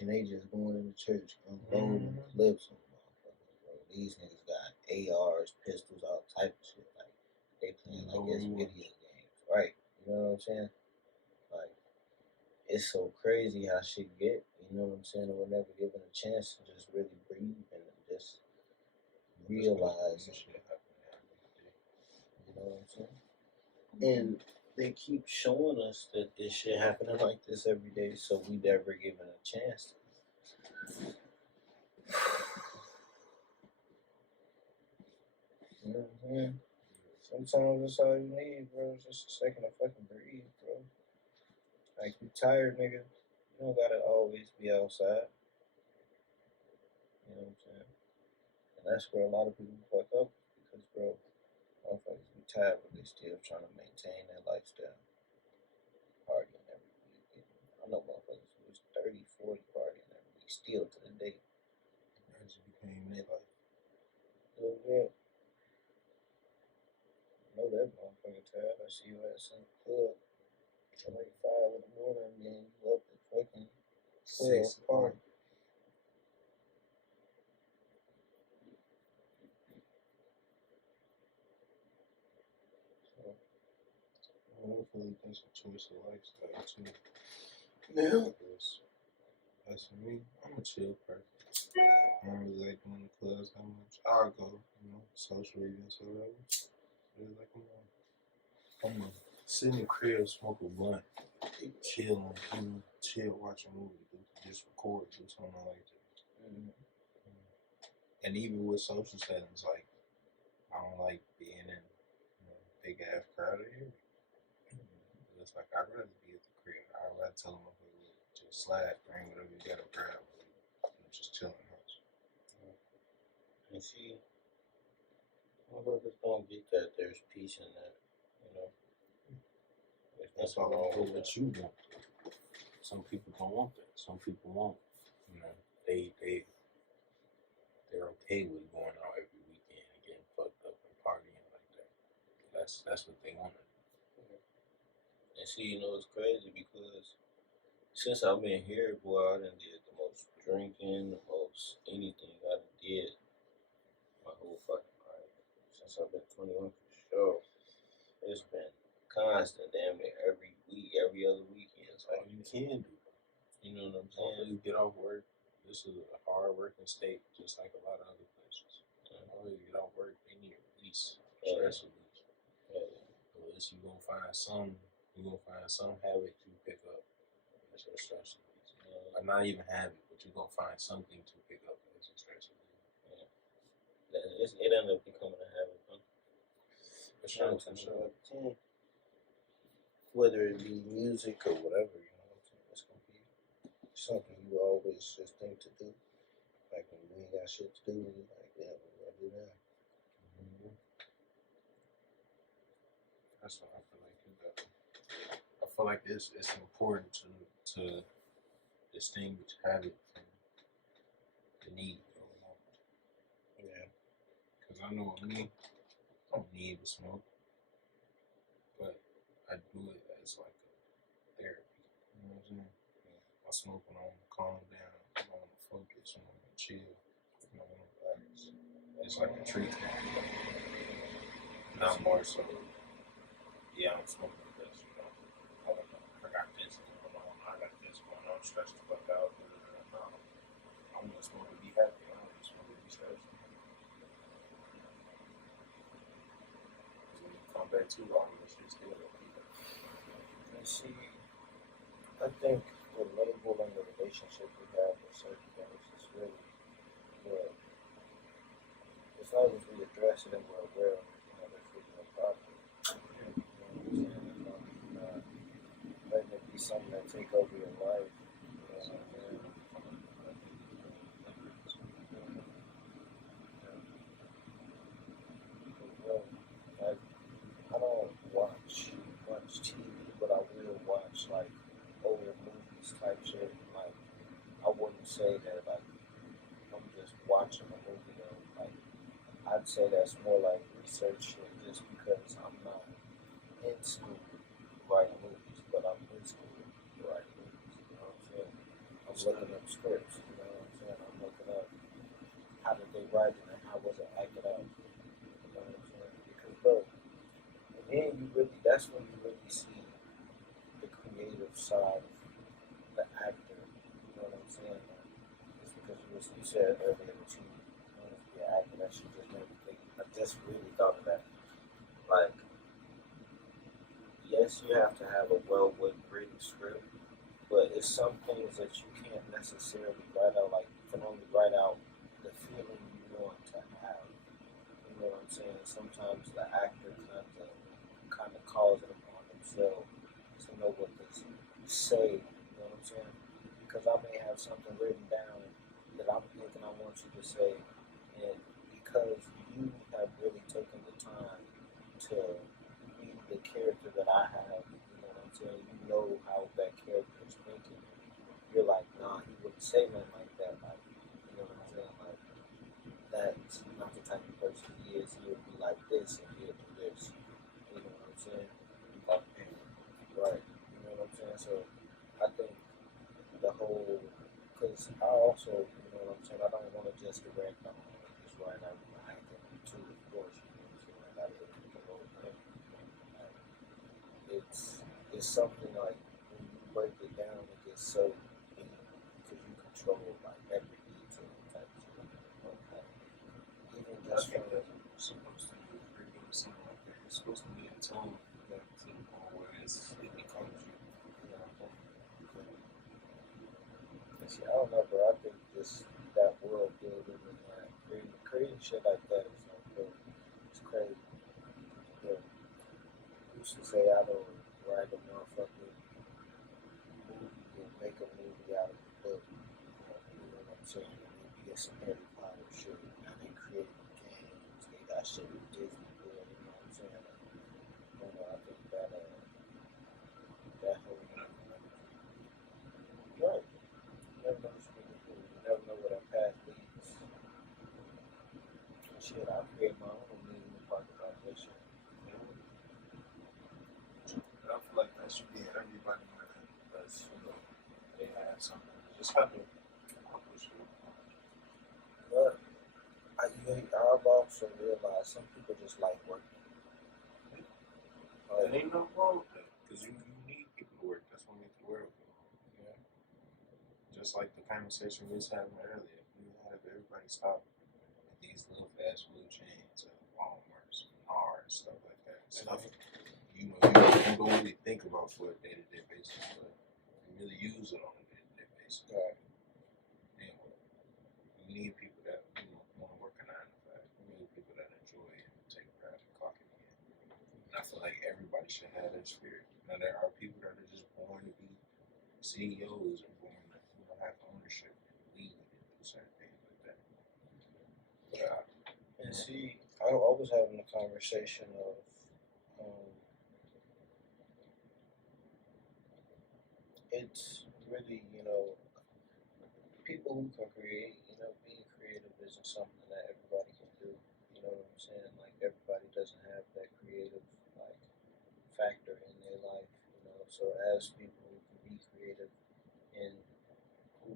and they just going into church unloading clips on motherfuckers, bro. These niggas got ARs, pistols, all type of shit. Like they playing like it's video games. Right. You know what I'm saying? Like it's so crazy how shit get, you know what I'm saying? And we're never given a chance to just really breathe and just realize it. You know what I'm saying? And they keep showing us that this shit happening like this every day, so we never given a chance. You know what I'm saying? Sometimes that's all you need, bro. It's just a second to fucking breathe, bro. Like, you tired, nigga. You don't gotta always be outside. You know what I'm saying? And that's where a lot of people fuck up because, bro, motherfuckers be tired, but they still trying to maintain that lifestyle. Partying every week. I know motherfuckers who was 30, 40 partying every week, still to the day. That just became their life. Yeah. I know that motherfucker tired. I see you at some club at like 5 in the morning, and then you up at fucking 12 party. Hopefully that's a choice of lifestyle too. Yeah. That's for me. I'm a chill person. I don't really like going to clubs that much. I'll go, social events or whatever. Really like I'm gonna sit in the crib, smoke a blunt, chill, chill, watch a movie, just record, do something like that. And even with social settings, like I don't like being in big ass crowded area. It's like I'd rather be at the crib. I'd rather tell them just slide, bring whatever you gotta grab, just chilling house. And see, motherfuckers don't get that there's peace in that, you know. There's That's nothing all wrong with what that. you want. Some people don't want that. Some people want, they're okay with going out every weekend and getting fucked up and partying like that. That's what they want. And see, you know, it's crazy because since I've been here, boy, I done did the most drinking, the most anything I done did my whole fucking life. Since I've been 21 for sure. It's been constant, damn near every week, every other weekend. That's all you can do. You know what I'm After saying? you get off work, this is a hard working state, just like a lot of other places. After you get off work, they need a release, stress release. Unless you're gonna find some habit you pick up as your stress release. Or not even habit, but you're gonna find something to pick up as your stress release. It ended up becoming a habit. For sure. Whether it be music or whatever, you know what I'm saying? It's gonna be something you always just think to do. Like when you ain't got shit to do, you're like, yeah, we're gonna do that. That's what I feel like. I feel like it's important to distinguish habit from the need. Yeah. Because I know with me, I don't need to smoke, but I do it as like a therapy. You know what I'm saying? I smoke when I want to calm down, when I want to focus, when I want to chill, when I want to relax. It's like a treatment. Not more so. Yeah, I'm smoking this. I got this going on. I got this going on. Stressed the fuck out. No, I'm gonna smoke to be happy. I'm gonna smoke to be stressed. When you come back too long, this shit still don't be there. And see, I think the label and the relationship we have with certain things is really good. As long as we address it and we're aware of it, you know, there's really no problem. You know what I'm saying? As long as you're not letting it be something that take over your life. You know what I'm saying? Like, I don't watch much TV, but I will watch like old movies type shit. Like, I wouldn't say that like I'm just watching a movie though. Like, I'd say that's more like research shit, just because I'm not in school writing movies, but I'm in school writing movies. You know what I'm saying? I'm looking up scripts. You know what I'm saying? I'm looking up how did they write it and how was it acted out. You know what I'm saying? Because bro, and then that's when you really see the creative side of the actor. You know what I'm saying? It's because you said earlier that you wanted to be an actor. That shit just made me think. I just really thought of that. Like, yes, you have to have a written script, but it's some things that you can't necessarily write out. Like, you can only write out the feeling you want to have. You know what I'm saying? Sometimes the actor kind of calls it upon themselves to know what to say. You know what I'm saying? Because I may have something written down that I'm thinking I want you to say, and because you have really taken the time to be the character that I have, you know what I'm saying? You know how that character is thinking. You're like, nah, he wouldn't say nothing like that. Like, you know what I'm saying? Like, that's not the type of person he is. He would be like this and he'll do this. You know what I'm saying? Right. You know what I'm saying? So I think the whole, because I also, you know what I'm saying, I don't want to just direct, I don't want to just write out my acting too, of course, you know what I'm saying, I got to look at the whole thing. Like, it's something like, when you break it down, it gets so deep, because you control, like, every detail type of shit. Like, even just from, Supposed to be freaking something like that. It's supposed to be a tone that to the point where it becomes you. you know, see, I don't know, bro, I think that world creative and creating shit like that is like, it's crazy. Yeah. Used to say I don't write a motherfucking movie and make a movie out of a book. You know what I'm saying? And they get some Harry Potter shit. Now they create games. They got shit with Disney. You know what I'm saying? I think that that whole right. You never know what's really cool. You never know where that path leads. Shit, I create my own amusement park about this shit. I feel like that should be everybody that's, you know, they have something. Just have to accomplish it. But I've also realized some people just like working. There ain't no wrong with that, because you need people to work. That's what makes the world go. Yeah. Just like the conversation we was having earlier, we have everybody stop at these little fast food chains, Walmart's, Menards, stuff like that. Stuff you don't really think about for a day-to-day basis, but you really use it on a day-to-day basis. Right. Anyway, you need people that want to work a 9 to 5. You need people that enjoy it and take pride in clocking in. And I feel like everybody should have that spirit. Now there are people that are just born to be CEOs and born to have ownership and lead and do certain things like that. But And see, I was having a conversation of it's really, people who can create, being creative isn't something that everybody can do. You know what I'm saying? Like everybody doesn't have that creative like factor in their life, So as people who can be creative and who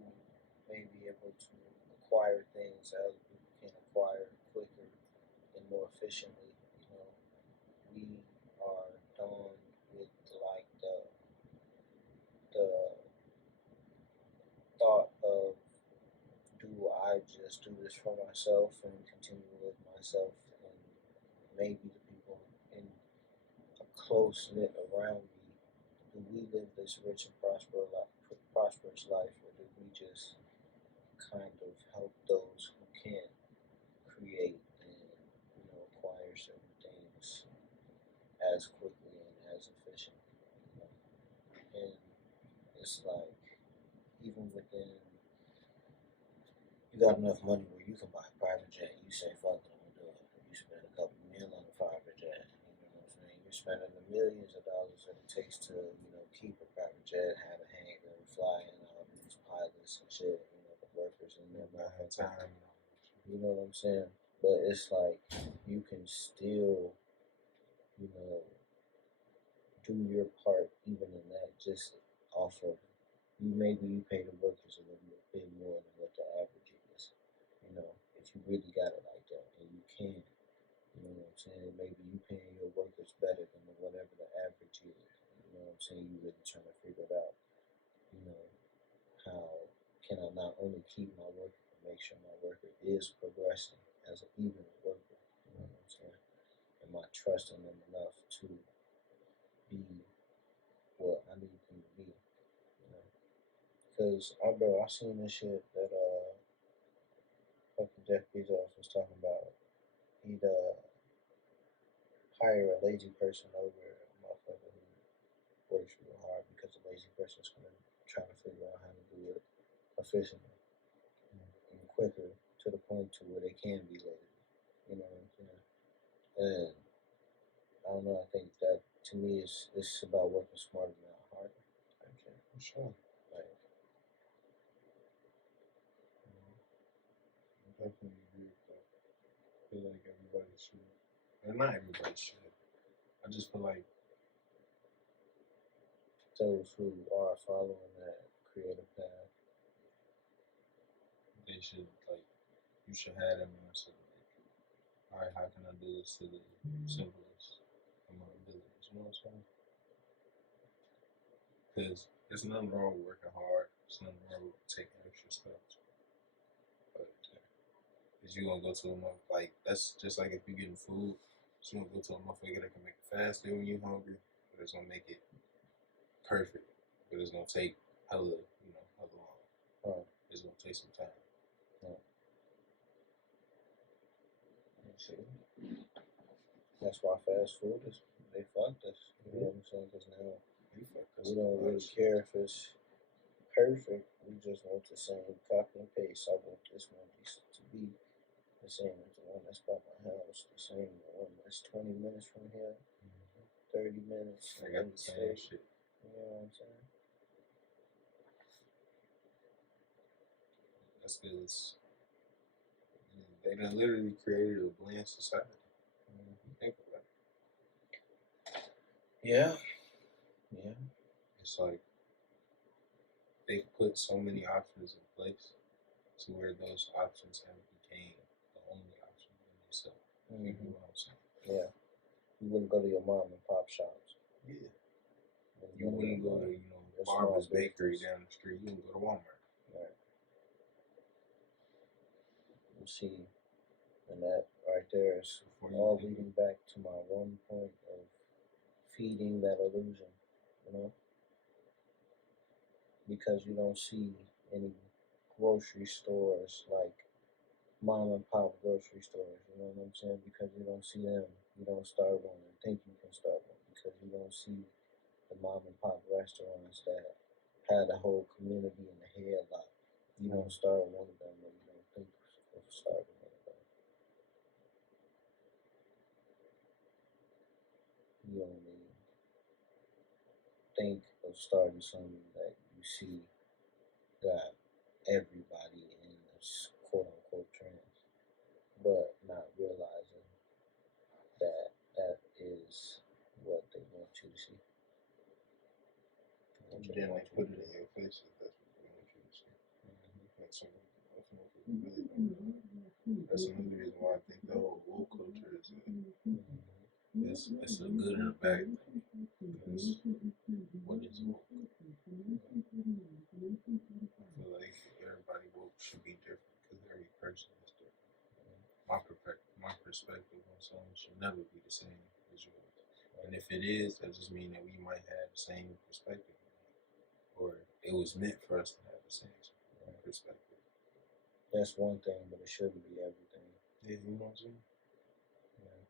may be able to acquire things that other people can acquire quicker and more efficiently, we are done with like the thought of do I just do this for myself and continue to live myself and maybe the people in a close knit around me, do we live this rich and prosperous life, or do we just kind of help those who can create and acquire certain things as quickly and as efficiently? And it's like even within you got enough money where you can buy a private jet, you say fuck it, I'm gonna do it. You spend a couple million on a private jet, you know what I'm saying? You're spending the millions of dollars that it takes to, keep a private jet, have a hangar, fly in all these pilots and shit, the workers in there, time. you know what I'm saying? But it's like you can still, do your part even in that, just off of maybe you pay the workers a little bit more than what the average is. If you really got it like that, and you can, you know what I'm saying? Maybe you paying your workers better than whatever the average is. You know what I'm saying? You really trying to figure it out. How can I not only keep my worker, but make sure my worker is progressing as an even worker? You know what I'm saying? Am I trusting them enough to be what I need them to be? Because I seen this shit that fucking Jeff Bezos was talking about. He'd hire a lazy person over a motherfucker who works real hard because the lazy person's gonna try to figure out how to do it efficiently and quicker to the point to where they can be lazy. You know what I'm saying? And I don't know. I think that to me it's about working smarter, not harder. Okay, for sure. Like, I definitely agree with that. I feel like everybody should. Well, not everybody should. I just feel like those who are following that creative path. they should, you should have them mindset. Alright, how can I do this to the simplest of my abilities? You know what I'm saying? Because there's nothing wrong with working hard. There's nothing wrong with taking extra steps. But if you gonna go to a motherfucker, that's just like if you're getting food, you gonna go to a motherfucker that can make it faster when you're hungry, but it's gonna make it perfect. But it's gonna take hella long. Right. It's gonna take some time. Right. See? That's why fast food is, they fucked us. You know what I'm saying? Because now we don't really care if it's perfect. We just want the same copy and paste. I want this one to be the same as the one that's by my house, the same one that's 20 minutes from here, 30 minutes. I got the same shit. You know what I'm saying? That's because they done literally created a bland society. Think about it. Yeah. Yeah. It's like they put so many options in place to where those options have became the only option in themselves. You know what I'm saying? Yeah. You wouldn't go to your mom and pop shops. Yeah. You wouldn't go to, Barbara's Bakery down the street. You wouldn't go to Walmart. Right. You see, and that right there is all leading back to my one point of feeding that illusion, because you don't see any grocery stores like mom and pop grocery stores, you know what I'm saying? Because you don't see them, you don't start one and think you can start one, because you don't see the mom and pop restaurants that had a whole community in the headlock. You don't start one of them, and you don't think of starting one of them. You only think of starting something that you see got everybody in this quote unquote trends, but not realizing that that is what they want you to see. Then they put it in your face if that's what they want you to see. That's really don't. That's another reason why I think the whole woke culture is it's a good and a bad thing. Because what is woke? I feel like everybody woke should be different because every person is different. My perspective on something should never be the same as yours. And if it is, that just means that we might have the same perspective. Or it was meant for us to have the same perspective. That's one thing, but it shouldn't be everything. Yeah, you know what I'm saying? Yeah.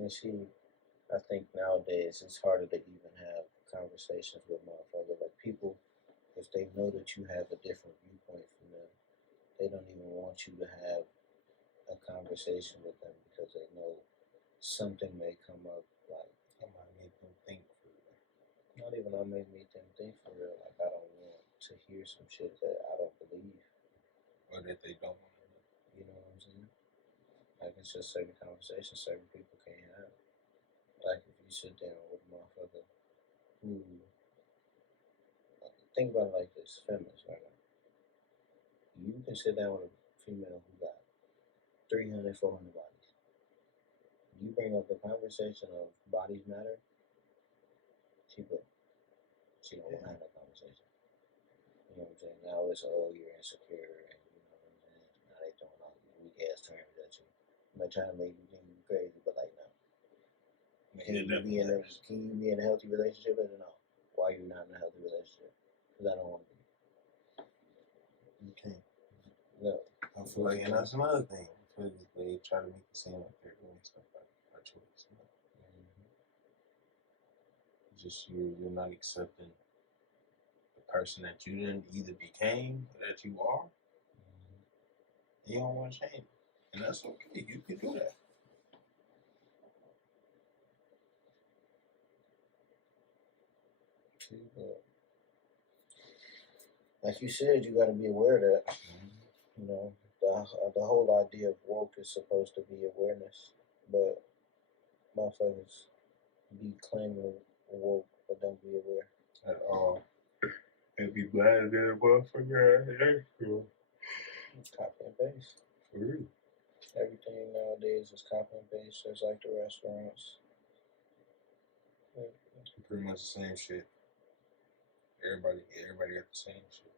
And see, I think nowadays it's harder to even have conversations with motherfuckers. Like people, if they know that you have a different viewpoint from them, they don't even want you to have a conversation with them because they know something may come up like That might make them think for real. not even I make me think for real. Like I don't want to hear some shit that I don't believe. Or that they don't want to know. You know what I'm saying? Like it's just certain conversations certain people can't have. Like if you sit down with a motherfucker who think about it like this, feminist right now. You can sit down with a female who got 300, 400 bodies. You bring up the conversation of bodies matter, she don't want to have that conversation. You know what I'm saying? Now it's, oh, you're insecure, and you know what I'm saying? Now they throwing all these weak ass terms at you. I'm not trying to make you think you crazy, but like, no. Can you be in a healthy relationship? I don't know. Why are you not in a healthy relationship? Because I don't want to be. You can't. No. I feel like, and that's another thing. Because they try to make it seem like they're doing stuff by choice. Just you're not accepting the person that you didn't either became or that you are. You don't want to change it. And that's okay. You can do that. But like you said, you got to be aware of that. You know, the whole idea of woke is supposed to be awareness, but motherfuckers be claiming woke but don't be aware At all. And be glad that motherfucker had extra. It's copy and paste. For real. Everything nowadays is copy and paste, just like the restaurants. Pretty much the same shit. Everybody got the same shit.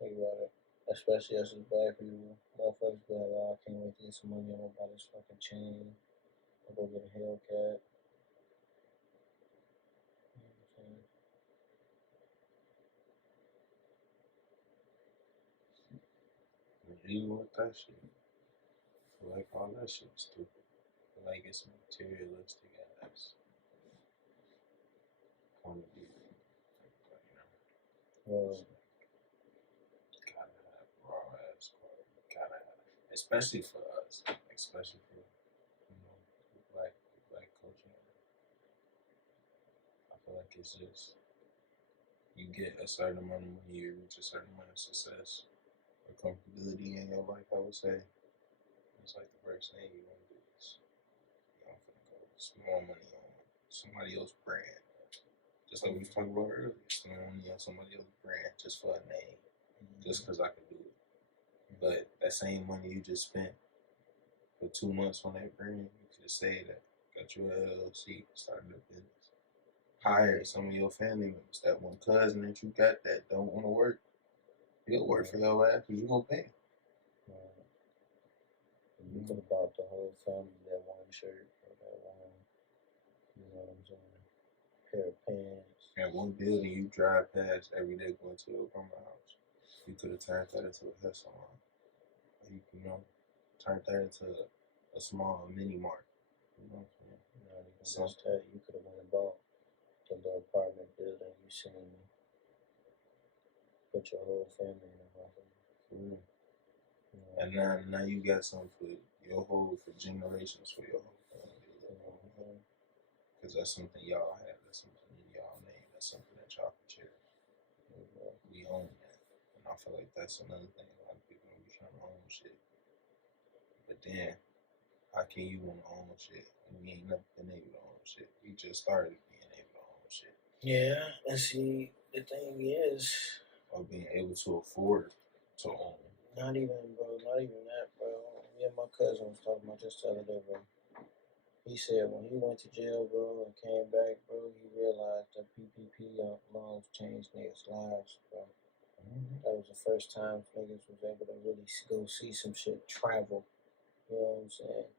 Think about it. Especially us as black people. Motherfuckers be like, oh, I can't wait to get some money. I'm gonna buy this fucking chain. I'll go get a Hellcat. You with that shit. feel like all that shit is stupid. I feel like it's materialistic as point of view. Gotta have raw ass clothes. Gotta have, especially for us, especially for the black culture. I feel like it's just you get a certain amount of money, you reach a certain amount of success or comfortability in your life. I would say it's like the first thing you want to do is I'm gonna go spend more money on somebody else's brand. Just like we was talking about earlier, spend money on somebody else's brand just for a name, just because I can do it. But that same money you just spent for 2 months on that brand, you could have saved that, got your LLC, started a business. Hire some of your family members. That one cousin that you got that don't want to work, he'll work for your ass because you gonna pay him. You could have bought the whole family that one shirt or that one, you know what I'm saying, pair of pants. That one building you drive past every day going to your grandma's house, you could have turned that into a hair salon. You turned that into a small mini mart. You know what I'm saying? Not even just that, you could have went and bought the little apartment building you seen, put your whole family in a motherfucker. And now you got something for generations for your whole family. Because that's something y'all have, that's something in y'all name, that's something that y'all can cherish. We own that. And I feel like that's another thing. A lot of people don't be trying to own shit. But then, how can you want to own shit when we ain't never been able to own shit? We just started being able to own shit. Yeah, and see, the thing is, or being able to afford to own. Not even that, bro. Me and my cousin was talking about this the other day, bro. He said when he went to jail, bro, and came back, bro, he realized that PPP loans changed niggas' lives, bro. That was the first time niggas was able to really go see some shit, travel. You know what I'm saying?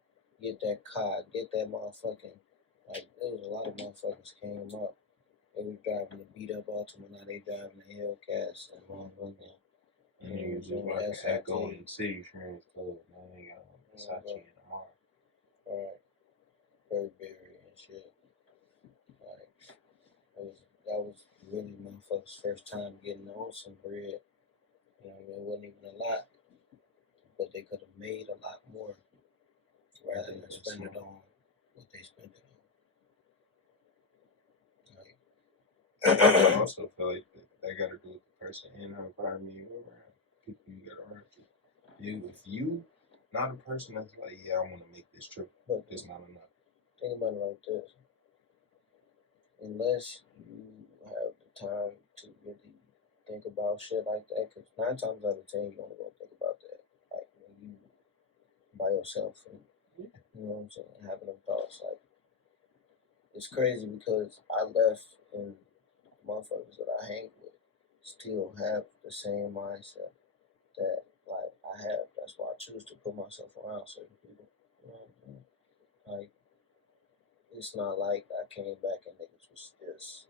Get that car, get that motherfucking, like, there was a lot of motherfuckers came up. They was driving the beat up Altima, now they driving the Hellcats and motherfucking. And you was just rocking Echo in the City Friends Club, man. They got Versace in the mall. Alright. Burberry and shit. Like, that was really motherfuckers' first time getting on some bread. You know, it wasn't even a lot, but they could have made a lot more rather than spend it on what they spent it on. Like, I also feel like that got to do with the person and the environment you're around. People you got around you. If you not a person that's like, yeah, I want to make this trip, but it's not enough. Think about it like this. Unless you have the time to really think about shit like that, because 9 times out of 10 you only gonna think about that. Like when you by yourself and you know what I'm saying, having them thoughts. Like it's crazy because I left and motherfuckers that I hang with still have the same mindset that like I have. That's why I choose to put myself around certain people. You know what I'm saying? Like it's not like I came back and niggas was just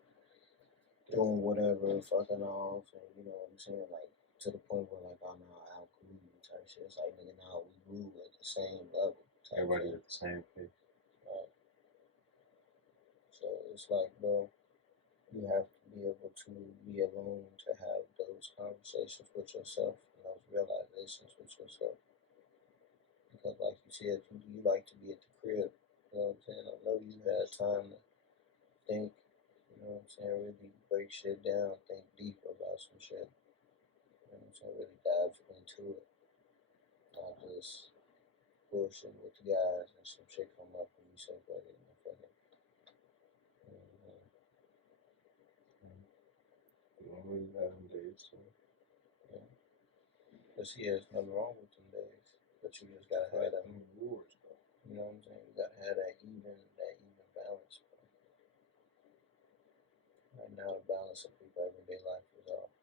doing whatever, fucking off, and you know what I'm saying, like to the point where like, oh no, I outgrew you type shit. It's like nigga, now we grew at the same level. Everybody at the same pace. Right. So it's like, bro, you have to be able to be alone to have those conversations with yourself and those realizations with yourself. Because like you said, you like to be at the crib. You know what I'm saying? I know you had time to think. You know what I'm saying? Really break shit down, think deep about some shit. You know what I'm saying? Really dive into it. Not just bullshit with the guys and some shit come up and you say, fuck it, fuck it. You don't really have them days, so. Yeah. But see, there's nothing wrong with them days. But you just gotta have that rewards, though. You know what I'm saying? You gotta have that even balance. Right now, the balance of people's everyday life is off.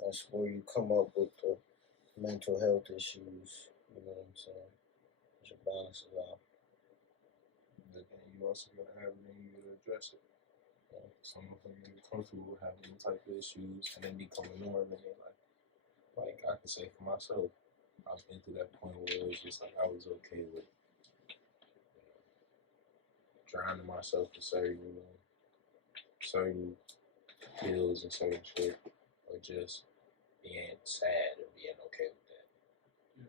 That's where you come up with the mental health issues. You know what I'm saying? Your balance is off. But then you also gotta have it in you to address it. Some of them are comfortable with having them type of issues and they become a norm in their life. Like I can say for myself, I've been through that point where it was just like I was okay with drowning myself in certain pills and certain shit, or just being sad and being okay with that.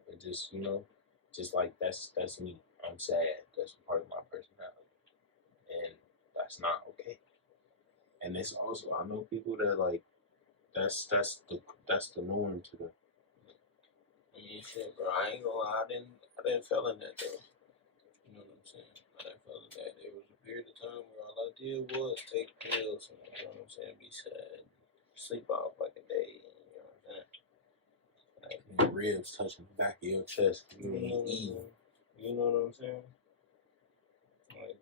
But just just like that's me. I'm sad. That's part of my personality, and that's not okay. And it's also I know people that like that's the norm to them. I mean, shit, bro. I ain't gonna lie. I didn't feel in that though. You know what I'm saying? I didn't feel in that. There was a period of time where all I did was take pills and, you know what I'm saying, be sad, sleep off like a day. You know what I'm saying? Like, Your ribs touching the back of your chest. You ain't eating. You know what I'm saying? Like,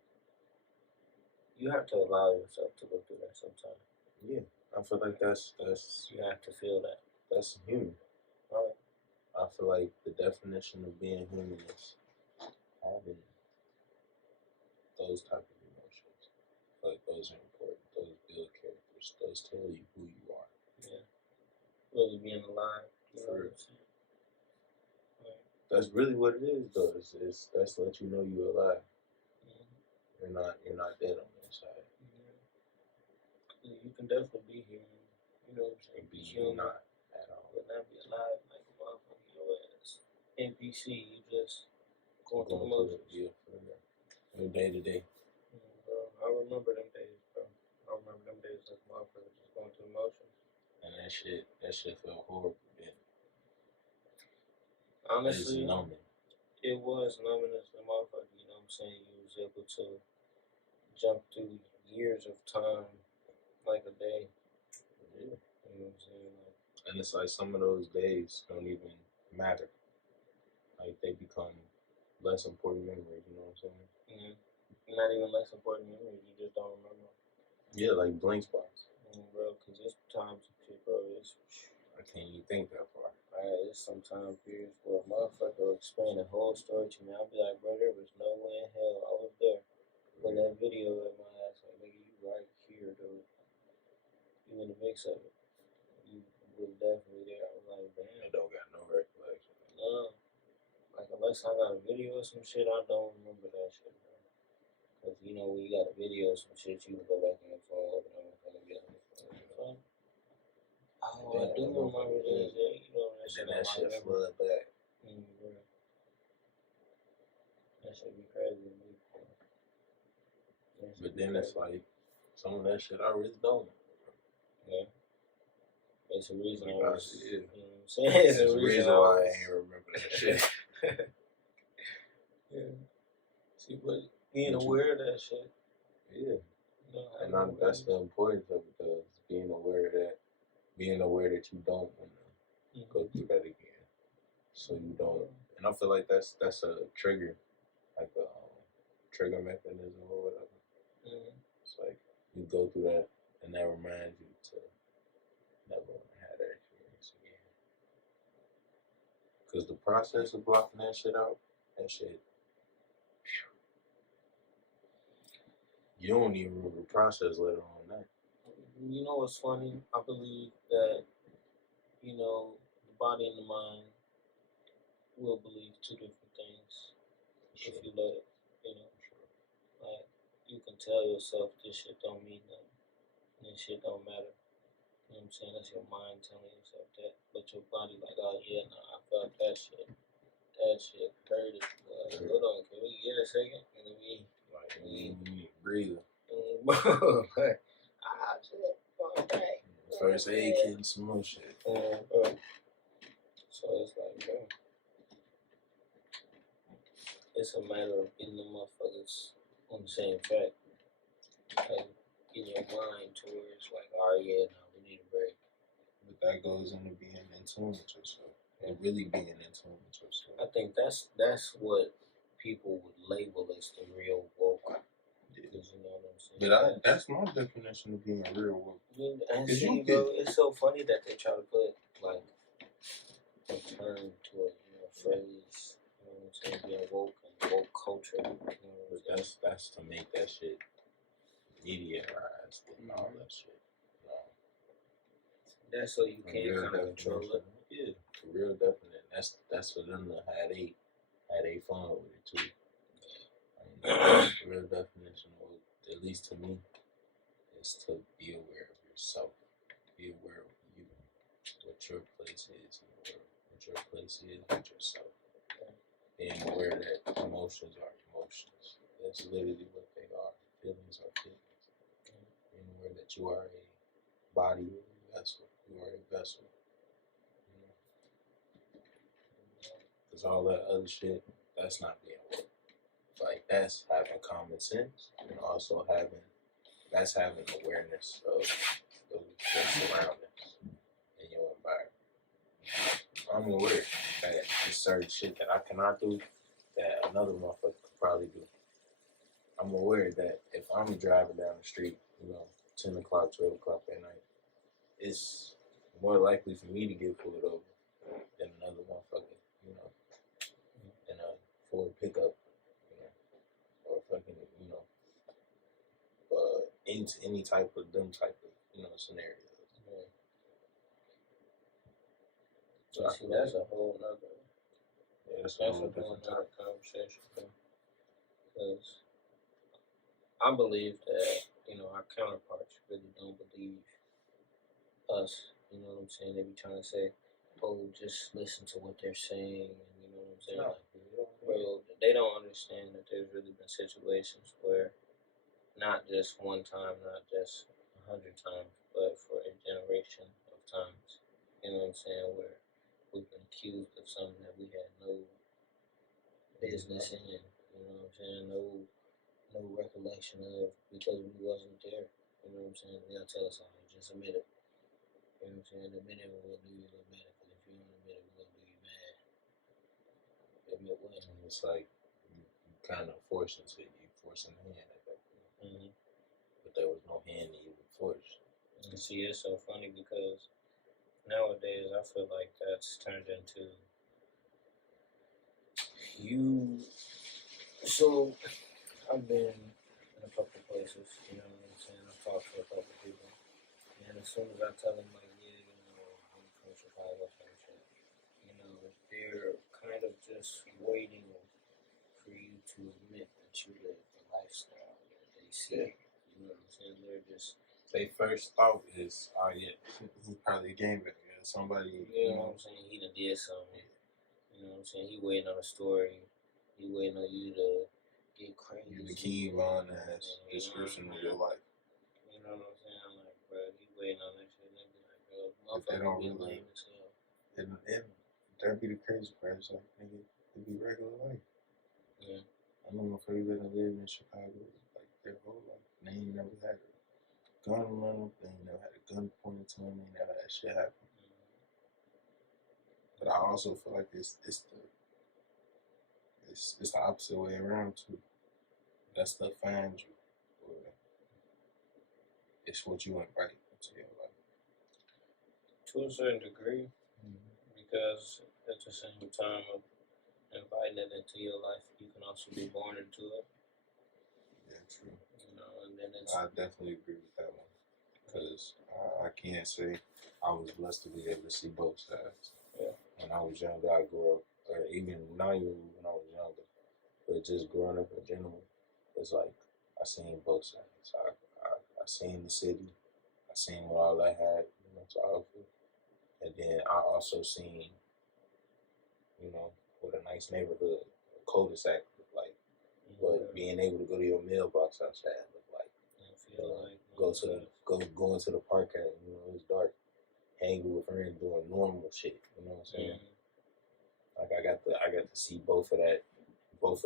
you have to allow yourself to go through that sometimes. Yeah, I feel like that's You have to feel that. that's human. Right. I feel like the definition of being human is having those type of emotions. I feel like those are important. Those build characters. Those tell you who you are. Yeah. Really being alive. You know what I'm saying? Right. That's really what it is, though. It's that's to let you know you're alive. Mm-hmm. You're not dead on the inside. Yeah. You can definitely be human. You know what I'm saying? Be human, not at all. but not be alive like a motherfucker. Your ass. NPC. You just going through the motions. Yeah, from day to day. Bro, I remember them days, bro. I remember them days as a motherfucker just going through the motions. And that shit felt horrible. Then. Honestly, it's numbing. It was numbing as a motherfucker. You know what I'm saying? You was able to jump through years of time like a day. Yeah. You know what I'm saying? Like, and it's like some of those days don't even matter. Like they become less important memories. You know what I'm saying? mm-hmm. Not even less important memories. You just don't remember. Yeah, like blank spots. Bro, because there's times of shit, bro. I can't even think that far. There's some time periods where a motherfucker will explain the whole story to me. I'll be like, bro, there was no way in hell I was there. When that video in my ass, like, nigga, you right here, dude. You in the mix of it. You was definitely there. I was like, damn. I don't got no recollection. No. Like, unless I got a video or some shit, I don't remember that shit, bro. Because, you know, when you got a video or some shit, you can go back in your phone, open up my phone, and get on your phone. Oh, I do remember this. Yeah, you know, that shit. And then that shit flood back. Bro. That shit be crazy. But then it's like, some of that shit I really don't. Yeah. It's a reason I was, yeah. You know what I'm saying? It's a reason why I ain't remember that shit. Yeah. See, but being aware of that shit. Yeah. You know, and that's the importance of it, though. Being aware that you don't want to go through that again. So you don't. And I feel like that's a trigger, like a trigger mechanism or whatever. It's like you go through that, and that reminds you to never want to have that experience again. Because the process of blocking that shit out, that shit, you don't even remember the process later on that. You know what's funny? I believe that, you know, the body and the mind will believe two different things if you let it, you know. Like, you can tell yourself this shit don't mean nothing. This shit don't matter. You know what I'm saying? That's your mind telling yourself that. But your body like, oh yeah, nah, I felt that shit. That shit hurted. Hold on, can we get a second? And then we breathe. Okay. First aid kit and some more shit. So it's like, bro, it's a matter of getting the motherfuckers on the same track. Like, in your mind to where it's like, alright, yeah, no, we need a break. But that goes into being in tune with yourself. And really being in tune with yourself. I think that's what people would label as the real woke. Because you know what I'm saying? But that's my definition of being real woke. And see, bro, it's so funny that they try to put, like, a term to it, you know, phrase, you know what I'm saying, being woke and woke culture. You know, but that's to make that shit mediaized and all that shit. That's so you can't kind of control it. Yeah, for real, definite. That's for them to have they fun with it too. Real definition of, at least to me, is to be aware of yourself. Be aware of you, what your place is in the world, what your place is with yourself. Being aware that emotions are emotions. That's literally what they are. Feelings are feelings. Being aware that you are a body or a vessel. You are a vessel. Because all that other shit, that's not being aware. Like, that's having common sense and also having awareness of your surroundings and your environment. I'm aware that there's certain shit that I cannot do that another motherfucker could probably do. I'm aware that if I'm driving down the street, 10 o'clock, 12 o'clock at night, it's more likely for me to get pulled over than another motherfucker, in a Ford pickup, or fucking, into any type of scenarios. So see, that's a whole nother. Yeah, that's That's a a whole whole different nother topic. conversation. Because I believe that our counterparts really don't believe us. You know what I'm saying? They be trying to say, "Oh, just listen to what they're saying," and you know what I'm saying? Bro, they don't understand that there's really been situations where not just one time, not just 100 times, but for a generation of times. You know what I'm saying? Where we've been accused of something that we had no business in. You know what I'm saying? No recollection of, because we wasn't there. You know what I'm saying? They'll tell us, "Oh, just admit it." You know what I'm saying? Admit it, we'll do you automatically. If you don't admit it, we're gonna do you mad. Admit what? And it's like you kind of forcing the hand at that point. But there was no hand to even force. And see, it's so funny because nowadays I feel like that's turned into you. So I've been in a couple places, you know what I'm saying? I've talked to a couple people, and as soon as I tell them, like, yeah, I'm from Chicago, some shit, they're kind of just waiting for you to admit that you live the lifestyle that they see. You know what I'm saying? They're just. They first thought is, oh yeah, he probably a gangbanger. Somebody. You know what I'm saying? He done did something. You know what I'm saying? He waiting on a story. He waiting on you to get crazy. You the key on ass description of your life. You know what I'm saying? I'm like, bro, he waiting on that shit. They be like, bro, If they don't motherfucker be really, lame as hell. and that'd be the crazy part. It's like, nigga, it'd be regular life. Yeah. I know motherfuckers that live in Chicago like their whole life. They ain't never had a gun run up. They ain't never had a gun pointed to them. They ain't never had shit happen. But I also feel like it's the opposite way around too. That stuff finds you, or it's what you invite into your life. To a certain degree, because at the same time of inviting it into your life, you can also be born into it. Yeah, true. And then it's. I definitely agree with that one, because I can't say I was blessed to be able to see both sides. Yeah. When I was younger, I grew up, or even not even when I was younger, but just growing up in general, it's like I seen both sides. I seen the city, I seen what all that had, to offer, and then I also seen, what a nice neighborhood, a cul-de-sac look like, what being able to go to your mailbox outside look like. Go into the park at it's dark, hanging with friends, doing normal shit. You know what I'm saying? Like I got to see both of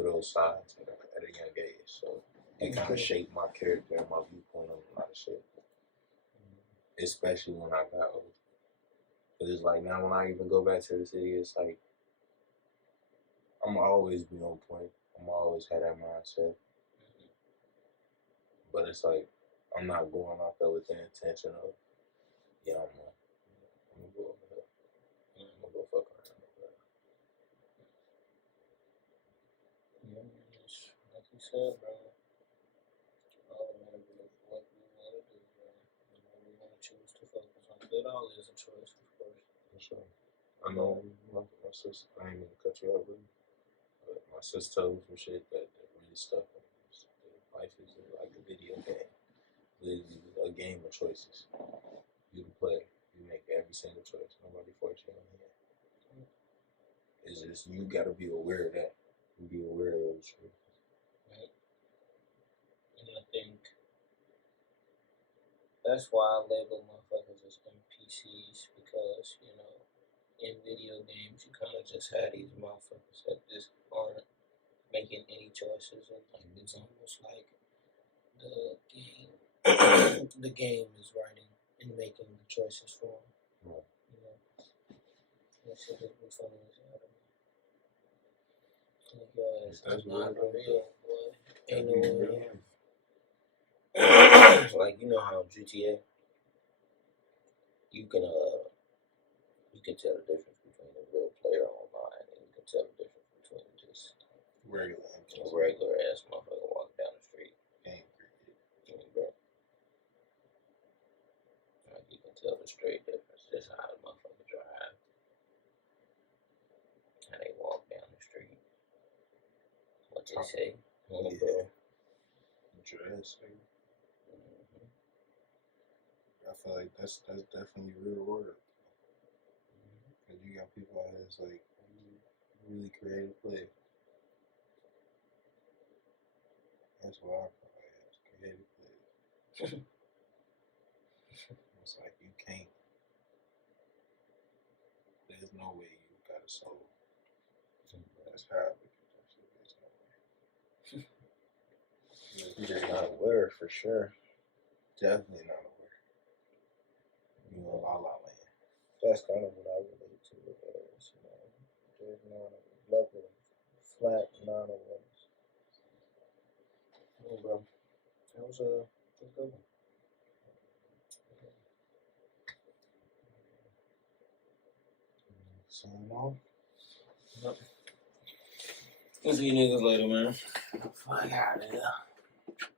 those sides at a young age. So it kind of shaped my character and my viewpoint on a lot of shit. Especially when I got older. Cause it's like now when I even go back to the city, it's like I'm always be on point. I'm always have that mindset. But it's like I'm not going out there with the intention of, yeah, I'm gonna go over there. I'm gonna go fuck around over there. Yeah, like you said, bro. All a matter of what we want to do, bro. And what we want to choose to focus on. It all is a choice, of course. For sure. I know my sister, I ain't gonna cut you off, but my sister told me some shit that really stuck with me. Life is like a video game. Literally a game of choices. You the player. You make every single choice. Nobody force you on here. It's just you gotta be aware of that. Be aware of those choices. Right. And I think that's why I label motherfuckers as NPCs, because, you know, in video games you kind of just have these motherfuckers that just aren't making any choices, and like it's almost like the game the game is writing and making the choices for them. Right. You know, that shit is funny as hell to me. Like your ass is not real, boy. Ain't no way. Like, you know how GTA, you can tell the difference between a real player online, and you can tell the difference between just Regular. a regular ass motherfucker walking down the street. Game Bro. Like, you can tell the straight difference just how the motherfucker drive, how they walk down the street, what they say. Bro. Dress. I feel like that's definitely real work. Cause you got people out here that's like really creative play. That's what I call it, creative play. It's like you can't. There's no way you got a soul. That's how I look at that shit. There's no way. You're just not aware for sure. Definitely not aware. You know, La La Land. That's kind of what I relate to with others. You know, there's not a level of flat non-awareness. Yeah, bro. That was a good one. Sign off. We'll see you niggas later, man. Fuck out of here.